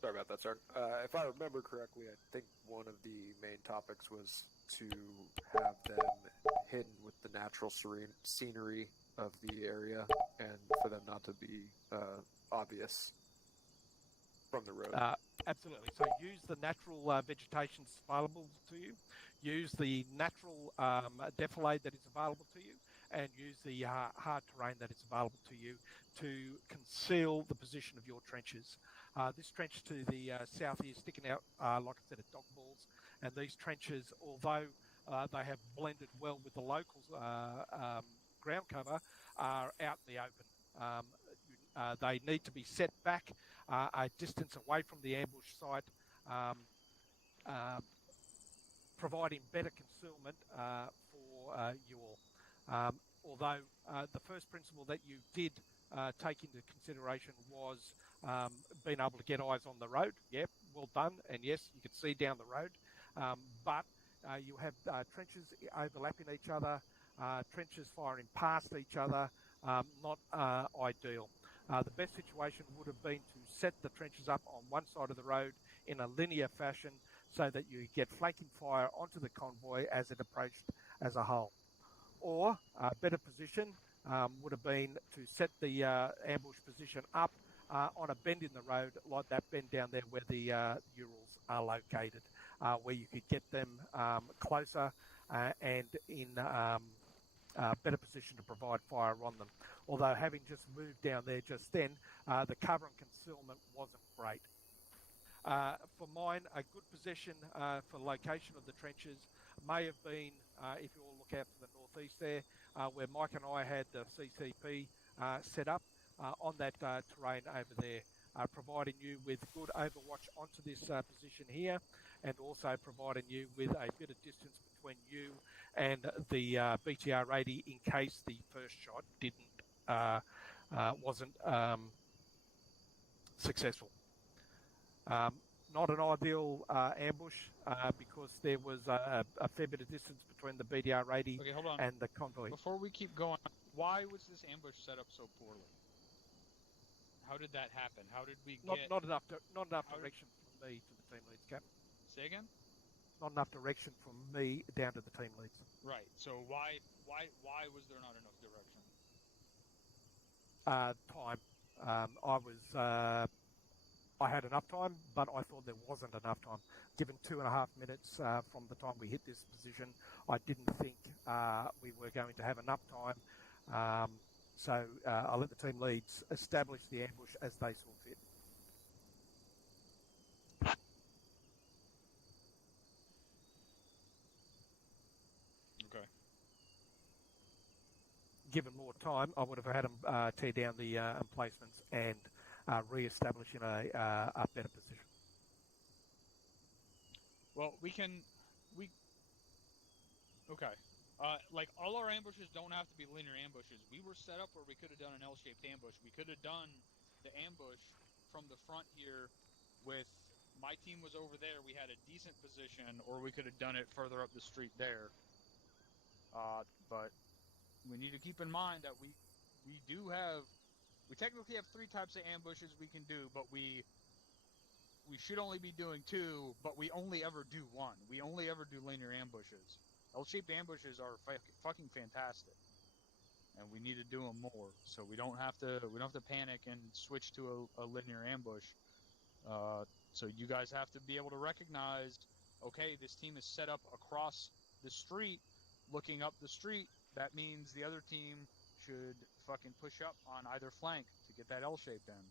Sorry about that, sir. If I remember correctly, I think one of the main topics was to have them hidden with the natural scenery of the area and for them not to be obvious from the road. Absolutely. So use the natural vegetation that's available to you, use the natural defilade that is available to you, and use the hard terrain that is available to you to conceal the position of your trenches. This trench to the south here is sticking out, like I said, at dog balls, and these trenches, although they have blended well with the locals' ground cover, are out in the open. They need to be set back a distance away from the ambush site, providing better concealment for you all. Although the first principle that you did take into consideration was being able to get eyes on the road. Yep, well done. And yes, you can see down the road. But you have trenches overlapping each other, trenches firing past each other, not ideal. The best situation would have been to set the trenches up on one side of the road in a linear fashion so that you get flanking fire onto the convoy as it approached as a whole. Or a better position would have been to set the ambush position up on a bend in the road like that bend down there where the Urals are located, where you could get them closer and in better position to provide fire on them. Although having just moved down there just then, the cover and concealment wasn't great. For mine, a good position for location of the trenches may have been, if you all look out to the northeast there, where Mike and I had the CCP set up on that terrain over there, providing you with good overwatch onto this position here, and also providing you with a bit of distance between you and the BTR-80 in case the first shot wasn't successful. Not an ideal ambush because there was a fair bit of distance between the BTR-80 Okay, hold on. and the convoy. Before we keep going, why was this ambush set up so poorly? How did that happen? How did we get... Not enough direction from me to the team leads, Cap. Say again? Not enough direction from me down to the team leads. Right. So why was there not enough direction? Time. I had enough time, but I thought there wasn't enough time. Given 2.5 minutes from the time we hit this position, I didn't think we were going to have enough time. So I'll let the team leads establish the ambush as they saw fit. Okay. Given more time, I would have had them tear down the emplacements and re-establish in a better position. Well, okay. Like, all our ambushes don't have to be linear ambushes. We were set up where we could have done an L-shaped ambush. We could have done the ambush from the front here with my team was over there. We had a decent position, or we could have done it further up the street there. But we need to keep in mind that we technically have 3 types of ambushes we can do, but we should only be doing 2, but we only ever do 1. We only ever do linear ambushes. L-shaped ambushes are fucking fantastic, and we need to do them more. So we don't have to panic and switch to a linear ambush. So you guys have to be able to recognize, okay, this team is set up across the street, looking up the street. That means the other team should fucking push up on either flank to get that L-shaped in.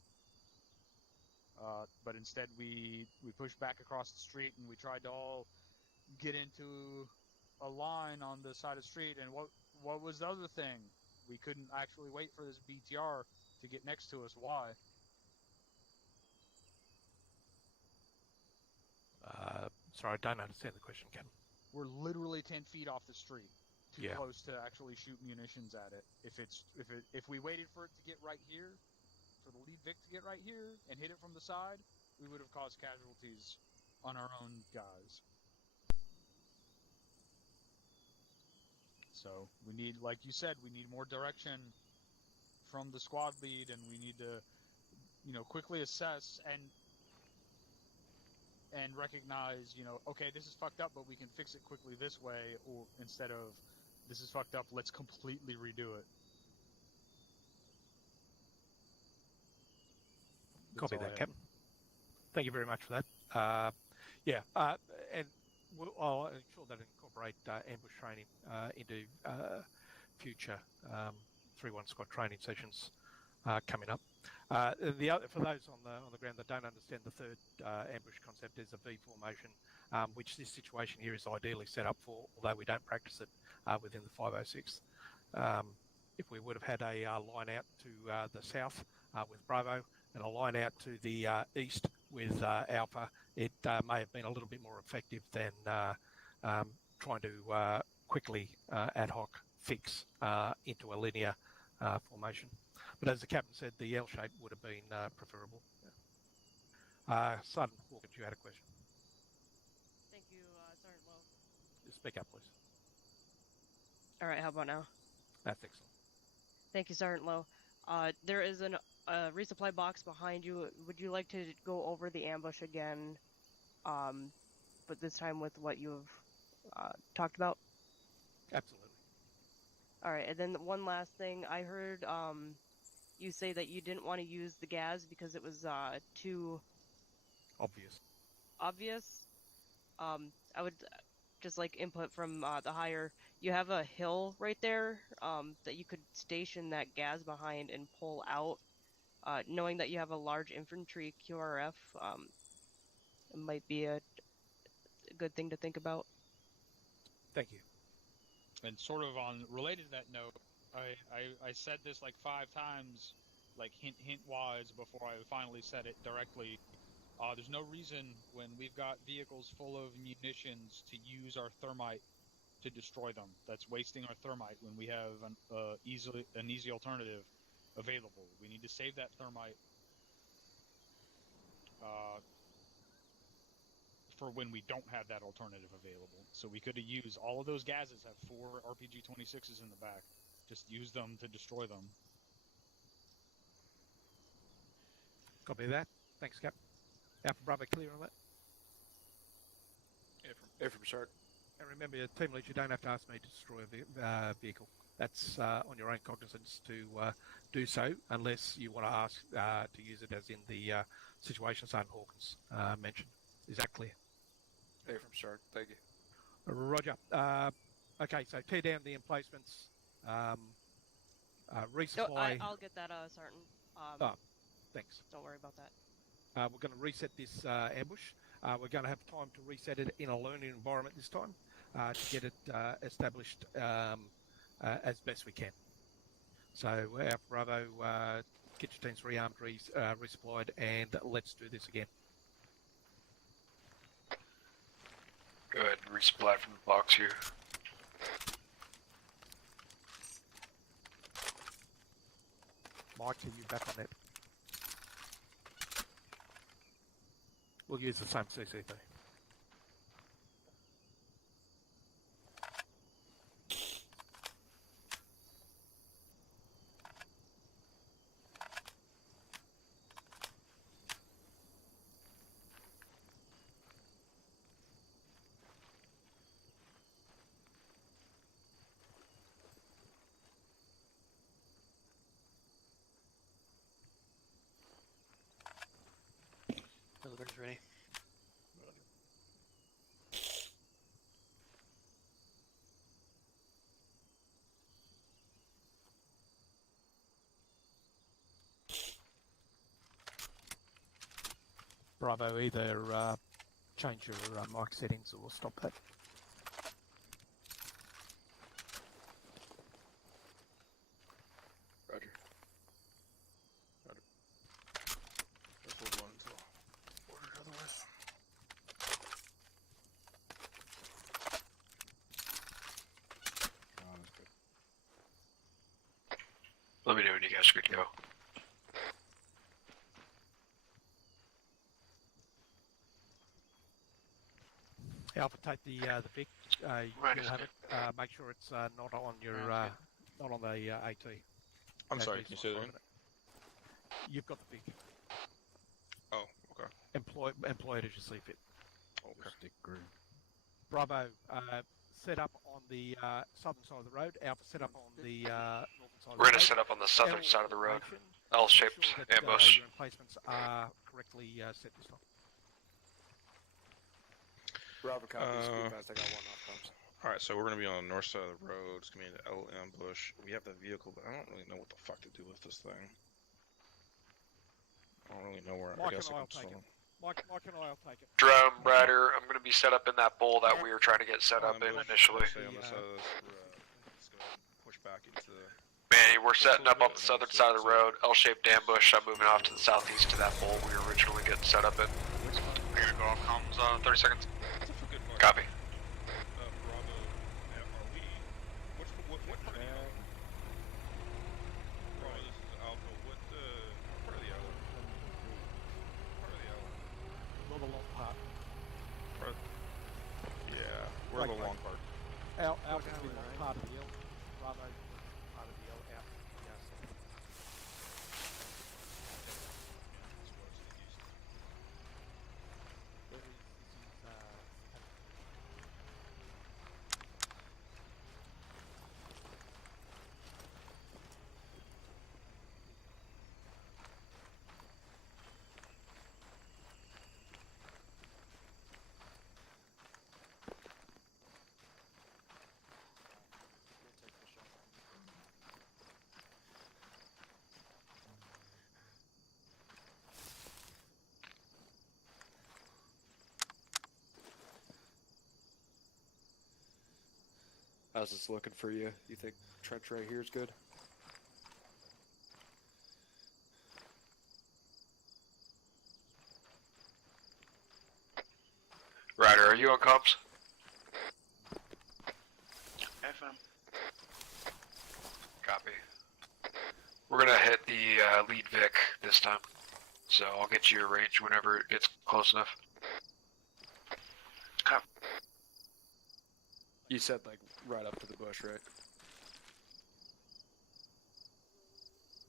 But instead we pushed back across the street and we tried to all get into a line on the side of the street. And what was the other thing? We couldn't actually wait for this BTR to get next to us. Why? Sorry, I don't understand the question, Captain. We're literally 10 feet off the street, too Yeah. close to actually shoot munitions at it. If we waited for it to get right here, for the lead Vic to get right here and hit it from the side, we would have caused casualties on our own guys. So we need, like you said, we need more direction from the squad lead, and we need to, quickly assess and recognize, okay, this is fucked up, but we can fix it quickly this way, or instead of, this is fucked up, let's completely redo it. Copy that, Captain. Thank you very much for that. And I'll ensure that I incorporate ambush training into future 3-1 squad training sessions coming up. For those on the ground that don't understand, the third ambush concept is a V formation, which this situation here is ideally set up for, although we don't practice it within the 506. If we would have had a line out to the south with Bravo and a line out to the east with Alpha, it may have been a little bit more effective than trying to quickly ad hoc fix into a linear formation. But as the captain said, the L shape would have been preferable. Sergeant Hawkins, you had a question. Thank you, Sergeant Lowe. Speak up, please. All right, how about now? That's excellent. Thank you, Sergeant Lowe. There is a resupply box behind you. Would you like to go over the ambush again, but this time with what you've talked about? Absolutely. All right, and then one last thing. I heard you say that you didn't want to use the gas because it was too obvious. I would just like input from the higher. You have a hill right there that you could station that gas behind and pull out. Knowing that you have a large infantry QRF, it might be a good thing to think about. Thank you. And sort of on related to that note, I said this like 5 times, like hint wise, before I finally said it directly. There's no reason when we've got vehicles full of munitions to use our thermite to destroy them. That's wasting our thermite when we have an easy alternative available. We need to save that thermite for when we don't have that alternative available. So we could have used all of those gases, have 4 RPG-26s in the back. Just use them to destroy them. Copy that. Thanks, Cap. Alpha Bravo clear on that? Affirm, Shark. And remember, team lead, you don't have to ask me to destroy a vehicle. That's on your own cognizance to do so, unless you want to ask to use it as in the situation Sergeant Hawkins mentioned. Is that clear? Affirm, Shark. Thank you. Roger. Okay, so tear down the emplacements, resupply. No, I'll get that, Sergeant. Thanks. Don't worry about that. We're going to reset this ambush. We're going to have time to reset it in a learning environment this time to get it established as best we can. So our Bravo, get your teams rearmed, resupplied, and let's do this again. resupply from the box here. Mike, are you back on it? We'll use the same CCP. Elevator's ready. Bravo, either change your mic settings or stop that. Roger. Roger. Guess we'll go until ordered otherwise. Oh, that's good. Let me know when you guys are good to go. Alpha, take the Vic. Right, You'll have it. Make sure it's not on your not on the AT. I'm sorry, AT's can you say that not again? on it. You've got the Vic. Oh, okay. Employ it as you see fit. Okay. Stick group. Bravo, set up on the southern side of the road. Alpha, set up on the northern side of the road. We're gonna set up on the southern side of the road. L-shaped ambush. Your emplacements are correctly set this time. Bravo copies. Be fast. I got one off pumps. Alright, so we're gonna be on the north side of the road. It's gonna be an L ambush. We have the vehicle, but I don't really know what the fuck to do with this thing. I don't really know where. I guess I can take it. Mike and I'll take it. Drum Rider, I'm gonna be set up in that bowl that we were trying to get set up in initially. Stay on the side of this. Let's go ahead and push back into the. Manny, we're setting up on the southern side of the road. L-shaped ambush. I'm moving off to the southeast to that bowl we were originally getting set up in. I'm gonna go off comms 30 seconds. Copy. Bravo, are we? What part of the island? Bravo, this is Alpha. What part of the island? Part of the island? Not the long part. Yeah, we're the long part. Alpha's the long part of the L. Bravo, part of the L. Out. Yes. How's this looking for you? You think trench right here is good? Ryder, are you on comms? FM. Copy. We're gonna hit the lead Vic this time, so I'll get you a range whenever it gets close enough. Copy. You said like right up to the bush, right?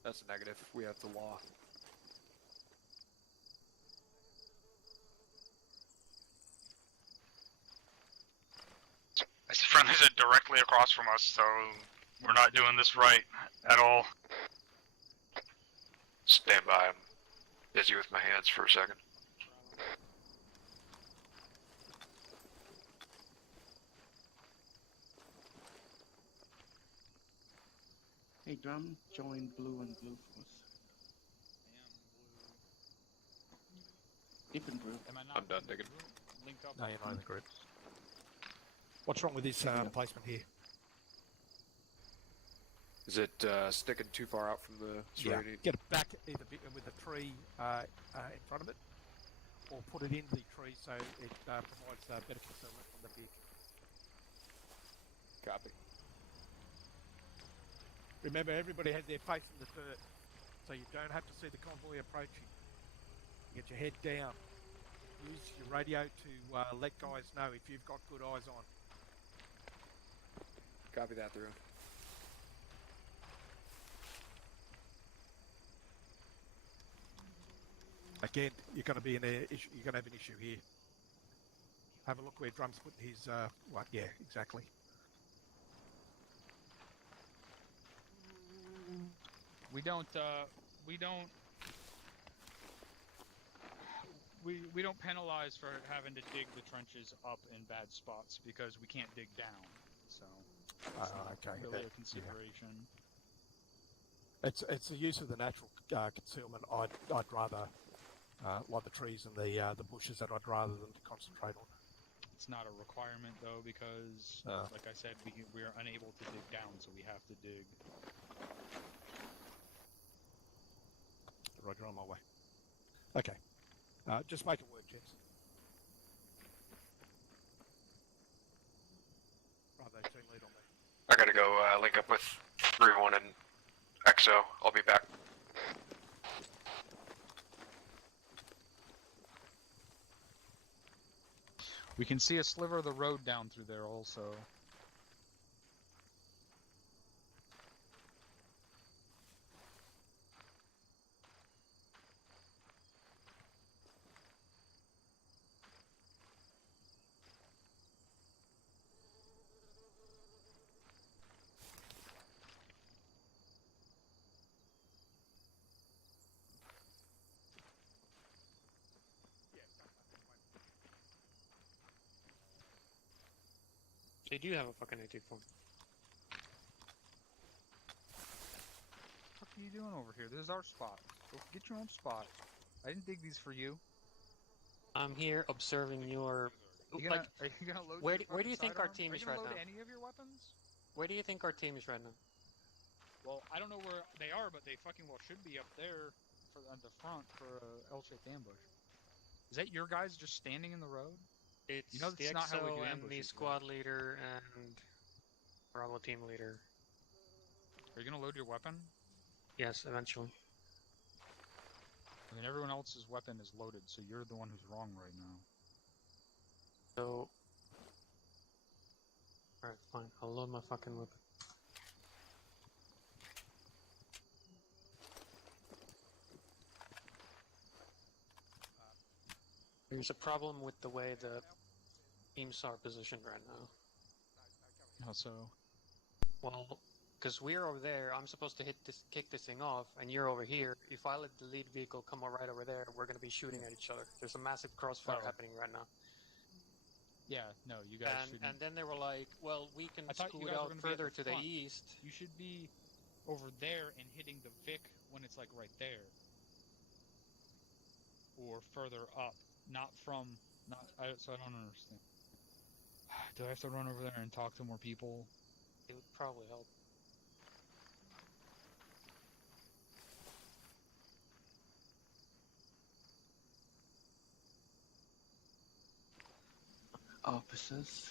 That's a negative. We have the law. I see friendlies are directly across from us, so we're not doing this right at all. Stand by. I'm busy with my hands for a second. Hey, Drum, join Blue and Blue Force. Different group. I'm done digging. No, you're not in the group. What's wrong with this placement here? Is it sticking too far out from the serrated? Get it back either with a tree in front of it, or put it into the tree so it provides better concealment from the Vic. Copy. Remember, everybody has their face in the dirt, so you don't have to see the convoy approaching. Get your head down. Use your radio to let guys know if you've got good eyes on. Copy that through. Again, you're going to be in a issue. You're going to have an issue here. Have a look where Drum's put his. What? Yeah, exactly. We don't penalize for having to dig the trenches up in bad spots because we can't dig down. So it's not Okay. really a consideration. Yeah. It's the use of the natural concealment. I'd rather like the trees and the bushes that I'd rather them to concentrate on. It's not a requirement though because, like I said, we are unable to dig down, so we have to dig. Roger, on my way. Okay. Just make it work, gents. Bravo, team lead on me. I gotta go link up with 3-1 and XO. I'll be back. We can see a sliver of the road down through there also. They do have a fucking AT form. What are you doing over here? This is our spot. Go get your own spot. I didn't dig these for you. I'm here observing your. Are you gonna load where your do you think our sidearm? team is Are right you gonna now? load any of your weapons? Where do you think our team is right now? Well, I don't know where they are, but they fucking well should be up there for on the front for a L-shaped ambush. Is that your guys just standing in the road? It's You know the that's not how we do XO and ambushes, the squad leader and Bravo team leader. Are you gonna load your weapon? Yes, eventually. I mean, everyone else's weapon is loaded, so you're the one who's wrong right now. So, alright, fine. I'll load my fucking weapon. There's a problem with the way the teams are positioned right now. How so? Well, because we're over there, I'm supposed to kick this thing off, and you're over here. If I let the lead vehicle come right over there, we're going to be shooting at each other. There's a massive crossfire happening right now. Yeah, no, you guys shouldn't. And then they were like, well, we can scoot out further to the east. You should be over there and hitting the Vic when it's like right there. Or further up. Not from, so I don't understand. Do I have to run over there and talk to more people? It would probably help. Officers.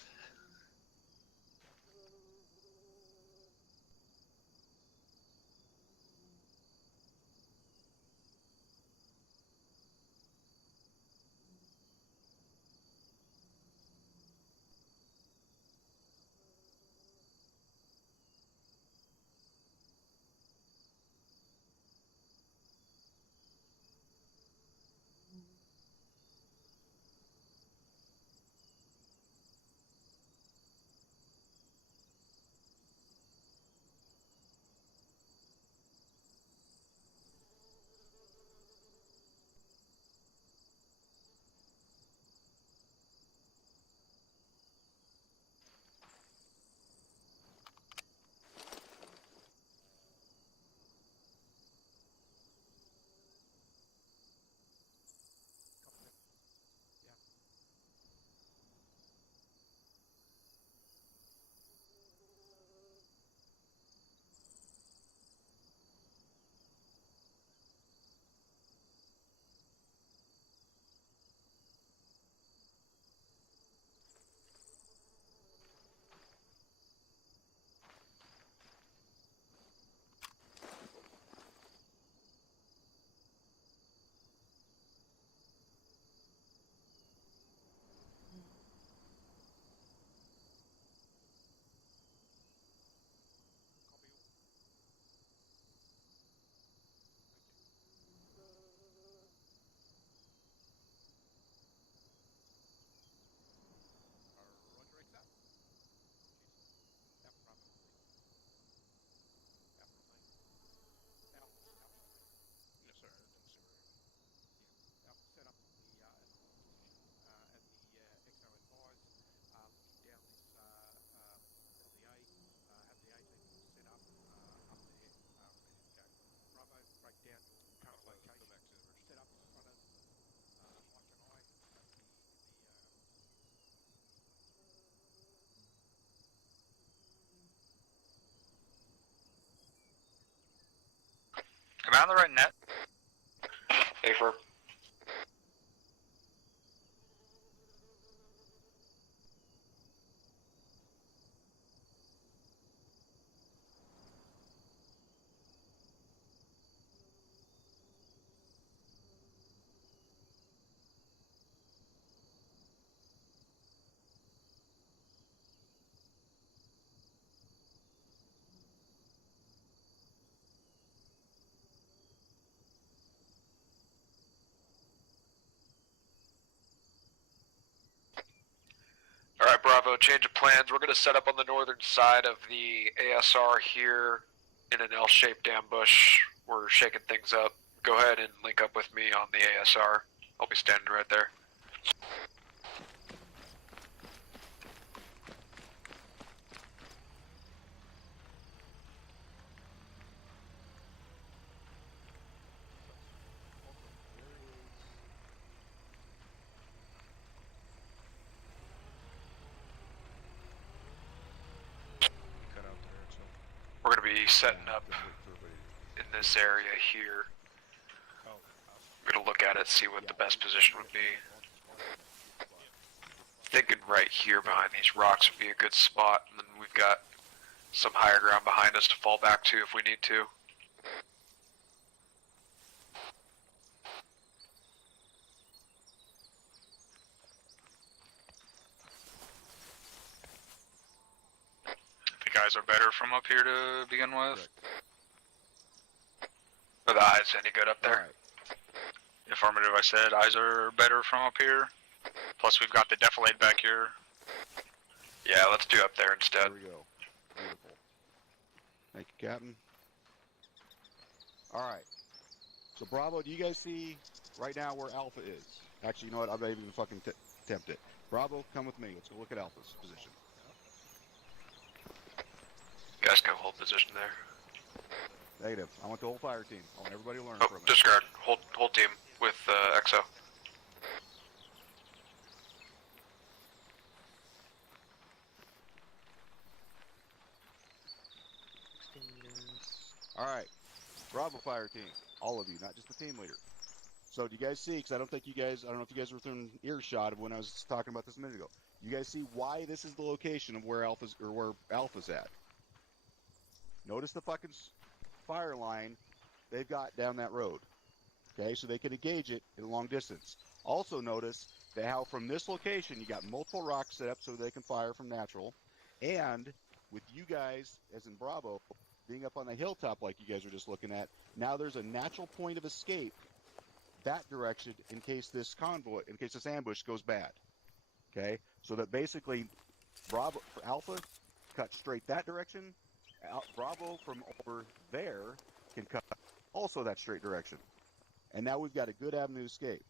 the right net? A4. Alright, Bravo, change of plans. We're going to set up on the northern side of the ASR here in an L-shaped ambush. We're shaking things up. Go ahead and link up with me on the ASR. I'll be standing right there. We're going to be setting up in this area here. I'm going to look at it, see what the best position would be. Thinking right here behind these rocks would be a good spot, and then we've got some higher ground behind us to fall back to if we need to. The guys are better from up here to begin with. Are the eyes any good up there? Affirmative, I said. Eyes are better from up here. Plus, we've got the defilade back here. Yeah, let's do up there instead. There we go. Beautiful. Thank you, Captain. Alright. So, Bravo, do you guys see right now where Alpha is? Actually, you know what? I'm not even going to fucking attempt it. Bravo, come with me. Let's go look at Alpha's position. You guys can hold position there. Negative. I want the whole fire team. I want everybody to learn from it. Discard. Hold team with EXO. Alright. Bravo fire team. All of you, not just the team leader. So do you guys see, because I don't know if you guys were within earshot of when I was talking about this a minute ago. You guys see why this is the location of where Alpha's at. Notice the fucking fire line they've got down that road. Okay, so they can engage it at a long distance. Also notice that how from this location you got multiple rocks set up so they can fire from natural, and with you guys, as in Bravo, being up on the hilltop like you guys were just looking at, now there's a natural point of escape that direction in case this ambush goes bad. Okay, so that basically Bravo for Alpha cut straight that direction. Bravo from over there can cut also that straight direction. And now we've got a good avenue to escape.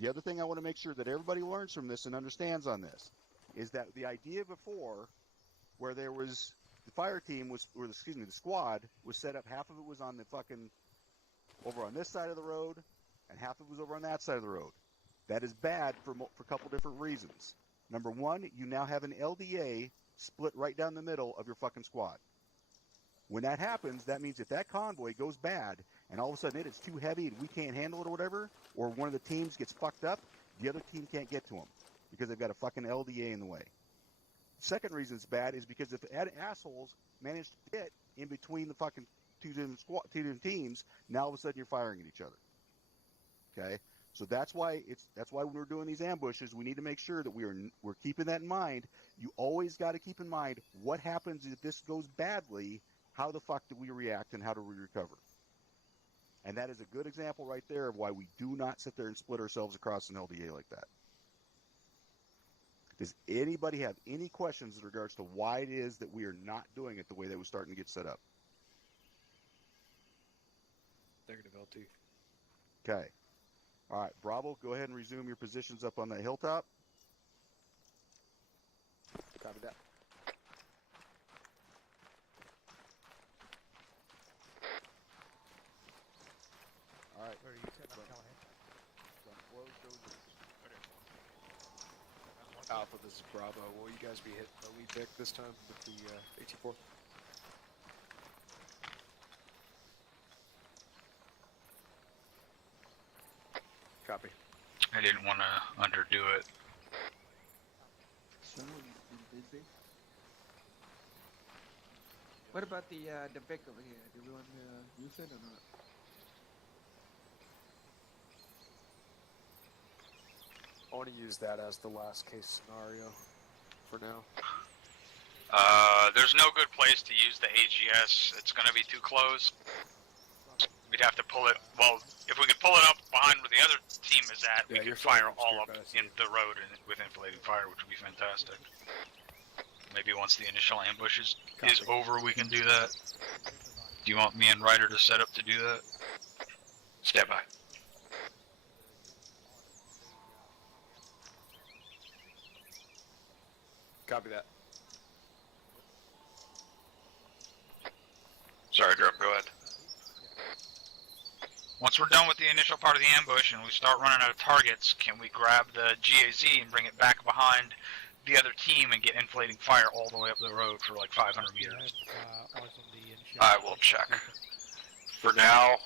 The other thing I want to make sure that everybody learns from this and understands on this is that the idea before where there was the fire team was, or excuse me, the squad was set up, half of it was on the fucking over on this side of the road and half of it was over on that side of the road. That is bad for a couple different reasons. Number one, you now have an LDA split right down the middle of your fucking squad. When that happens, that means if that convoy goes bad and all of a sudden it's too heavy and we can't handle it or whatever, or one of the teams gets fucked up, the other team can't get to them because they've got a fucking LDA in the way. Second reason it's bad is because if assholes manage to get in between the fucking two different teams, now all of a sudden you're firing at each other. Okay? So that's why when we're doing these ambushes, we need to make sure that we're keeping that in mind. You always got to keep in mind what happens if this goes badly. How the fuck do we react and how do we recover? And that is a good example right there of why we do not sit there and split ourselves across an LDA like that. Does anybody have any questions in regards to why it is that we are not doing it the way that we're starting to get set up? Negative LT. Okay. All right, Bravo, go ahead and resume your positions up on that hilltop. Copy that. All right. Where are you set up, Callahan? Alpha, this is Bravo. Will you guys be hitting the lead pick this time with the AT-4? Copy. I didn't want to underdo it. So, been busy. What about the Vic over here? Do we want to use it or not? I want to use that as the last case scenario for now. There's no good place to use the AGS. It's going to be too close. We'd have to pull it. Well, if we could pull it up behind where the other team is at, we could fire all up in the road with inflating fire, which would be fantastic. Maybe once the initial ambush is over, we can do that. Do you want me and Ryder to set up to do that? Stand by. Copy that. Sorry, Drum, go ahead. Once we're done with the initial part of the ambush and we start running out of targets, can we grab the GAZ and bring it back behind the other team and get inflating fire all the way up the road for like 500 meters? I will check. For now,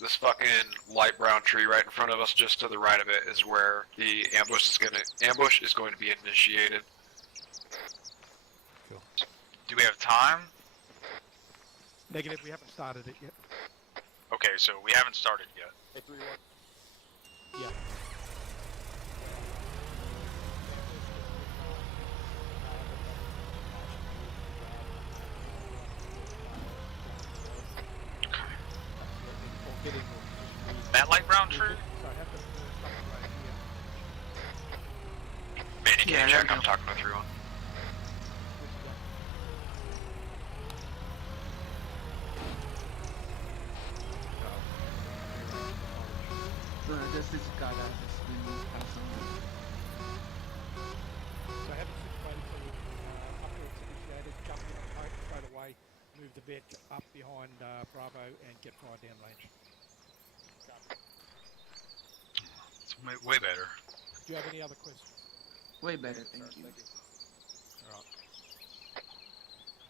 this fucking light brown tree right in front of us, just to the right of it, is where the ambush is going to be initiated. Cool. Do we have time? Negative, we haven't started it yet. Okay, so we haven't started yet. Hey, 3-1. Yeah. That light brown tree? Manny, can you check? I'm talking to 3-1. No, this is Gala. This will pass on. So I haven't situated for upwards initiated, jump in on Hope straight away, move the vet up behind Bravo and get fire down range. It's way better. Do you have any other questions? Way better, thank you. Alright.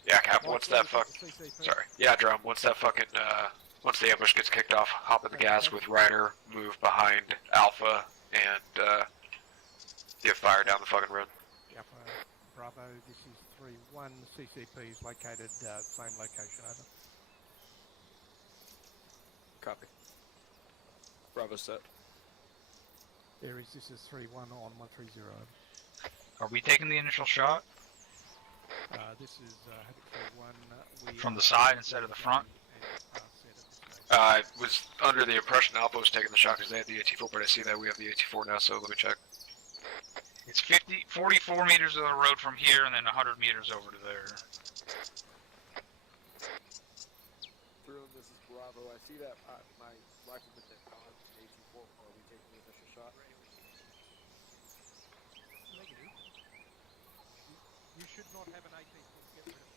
Yeah, Cap, once that Sorry. Yeah, Drum, once that fucking, once the ambush gets kicked off, hop in the gas with Ryder, move behind Alpha, and, give fire down the fucking road. Alpha, Bravo, this is 3-1. CCP is located, same location, over. Copy. Bravo set. Aries, this is 3-1 on 130. Are we taking the initial shot? This is Havoc 3-1. From the side instead of the front? I was under the impression Alpha was taking the shot because they had the AT4, but I see that we have the AT4 now, so let me check. It's 44 meters of the road from here and then 100 meters over to there. Through this is Bravo. I see that my rifleman did not have an AT4. Are we taking the initial shot? Negative. You should not have an AT4 to get rid of.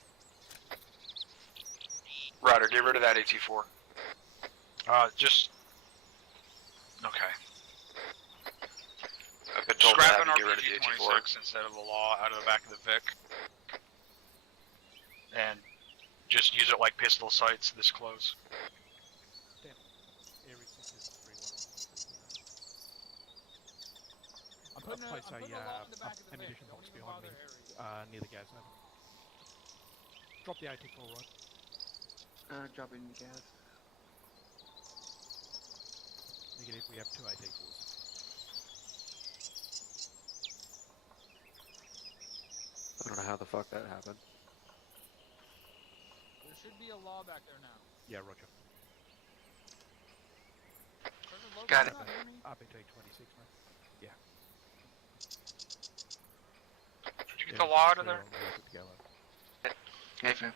Ryder, get rid of that AT4. Just... Okay. I've been told Scrap to an get rid of the AT4. RPG-26 instead of the law out of the back of the Vic. And just use it like pistol sights this close. Damn. Aries, this is 3-1. I'll place a ammunition box behind me near the gas over. Drop the AT4, right? Dropping the gas. Negative, we have 2 AT4s. I don't know how the fuck that happened. There should be a law back there now. Yeah, roger. Got it. RPT 26, mate. Yeah. Did you get the law out of there? Hey, fam.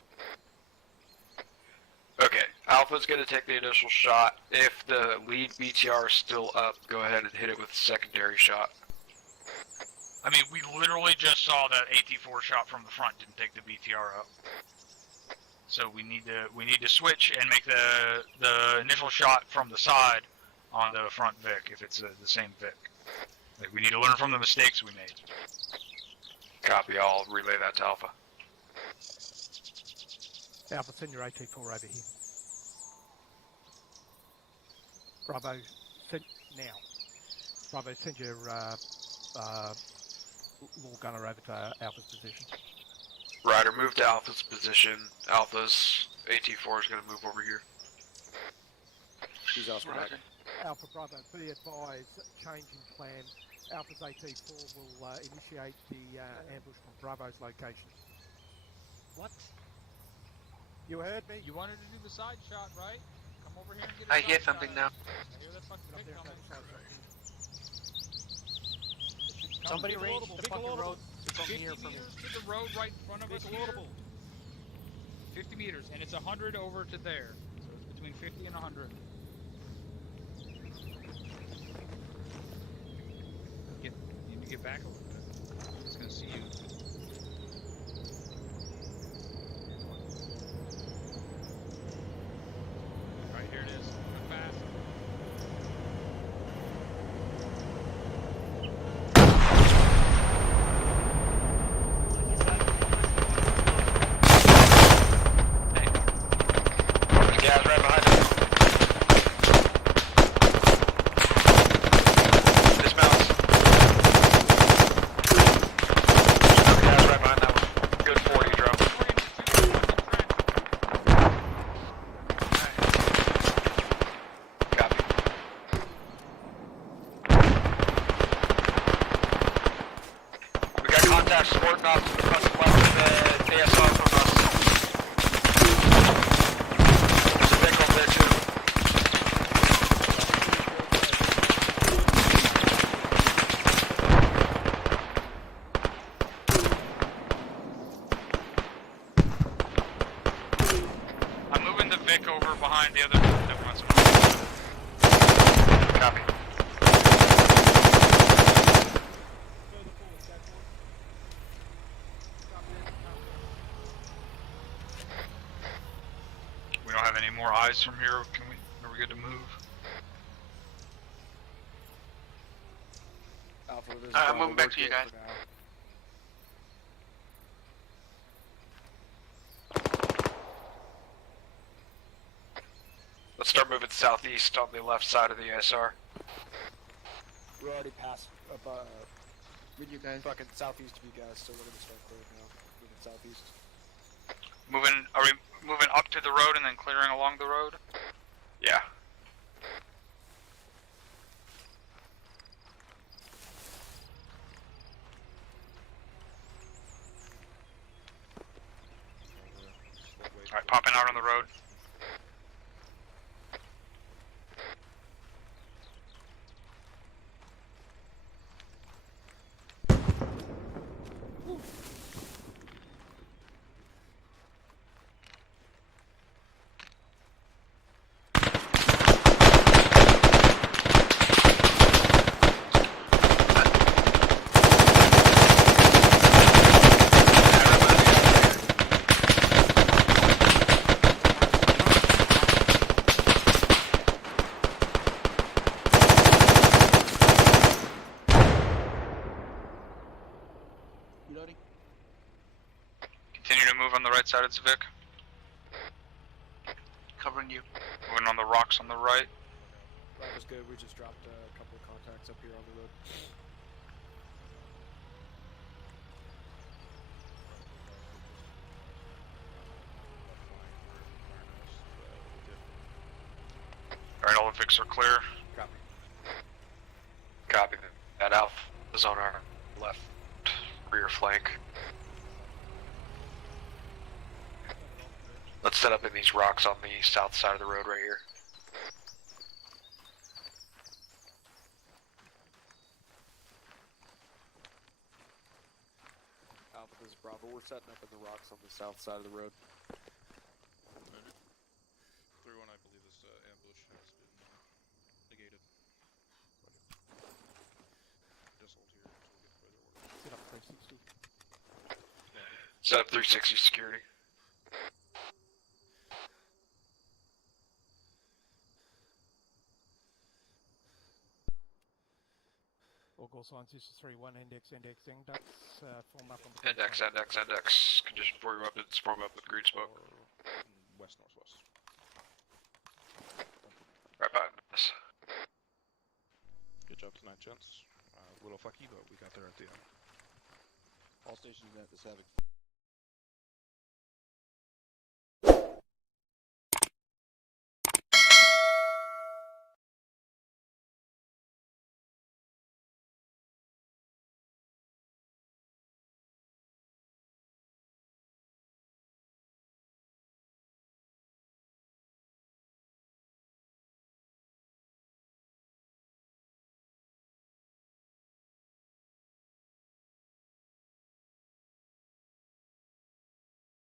Okay, Alpha's gonna take the initial shot. If the lead BTR is still up, go ahead and hit it with a secondary shot. I mean, we literally just saw that AT4 shot from the front didn't take the BTR up. So we need to switch and make the initial shot from the side on the front Vic if it's the same Vic. Like, we need to learn from the mistakes we made. Copy, I'll relay that to Alpha. Alpha, send your AT4 over here. Bravo, send now. Bravo, send your law gunner over to Alpha's position. Ryder, move to Alpha's position. Alpha's AT4 is going to move over here. Who's else back? Alpha Bravo, be advised, changing plan. Alpha's AT4 will initiate the ambush from Bravo's location. What? You heard me? You wanted to do the side shot, right? Come over here and get a I side hear shot something at now. it. I hear that fucking pig coming. Somebody range the fucking road from 50 here from meters to the road right in front of us here. 50 meters, and it's 100 over to there. So it's between 50 and 100. You need to get back a little bit. It's gonna see you. Right, here it is. Come fast. Gas right behind us. Dismounts. Gas right behind that one. Good 40 drop. Copy. We got contact supporting off to the front left of the ASR from us. There's a vehicle there too. I'm moving the Vic over behind the other that wants to Copy. We don't have any more eyes from here. Are we good to move? Alpha, there's I'm Bravo moving back to you rotate guys. for now. Let's start moving southeast on the left side of the ASR. We're already past With you guys. fucking southeast of you guys, so we're gonna start there now. Moving southeast. Are we moving up to the road and then clearing along the road? Yeah. Alright, popping out on the road. Reloading. Continue to move on the right side of Civic. Covering you. Moving on the rocks on the right. Bravo's good, we just dropped a couple of contacts up here on the road. Alright, all the Vics are clear. Copy. Copy. That Alpha is on our left rear flank. Let's set up in these rocks on the south side of the road right here. Alpha, this is Bravo. We're setting up in the rocks on the south side of the road. 3-1, I believe this ambush has been negated. Just hold here until we get further orders. Set up 360. Set up 360 security. All goal signs, this is 3-1, index, form up on the Index. Condition for your weapons. Form up with green smoke. West-northwest. Right behind us. Good job. tonight, gents. A little fucky, but we got there at the end. All stations at this Havoc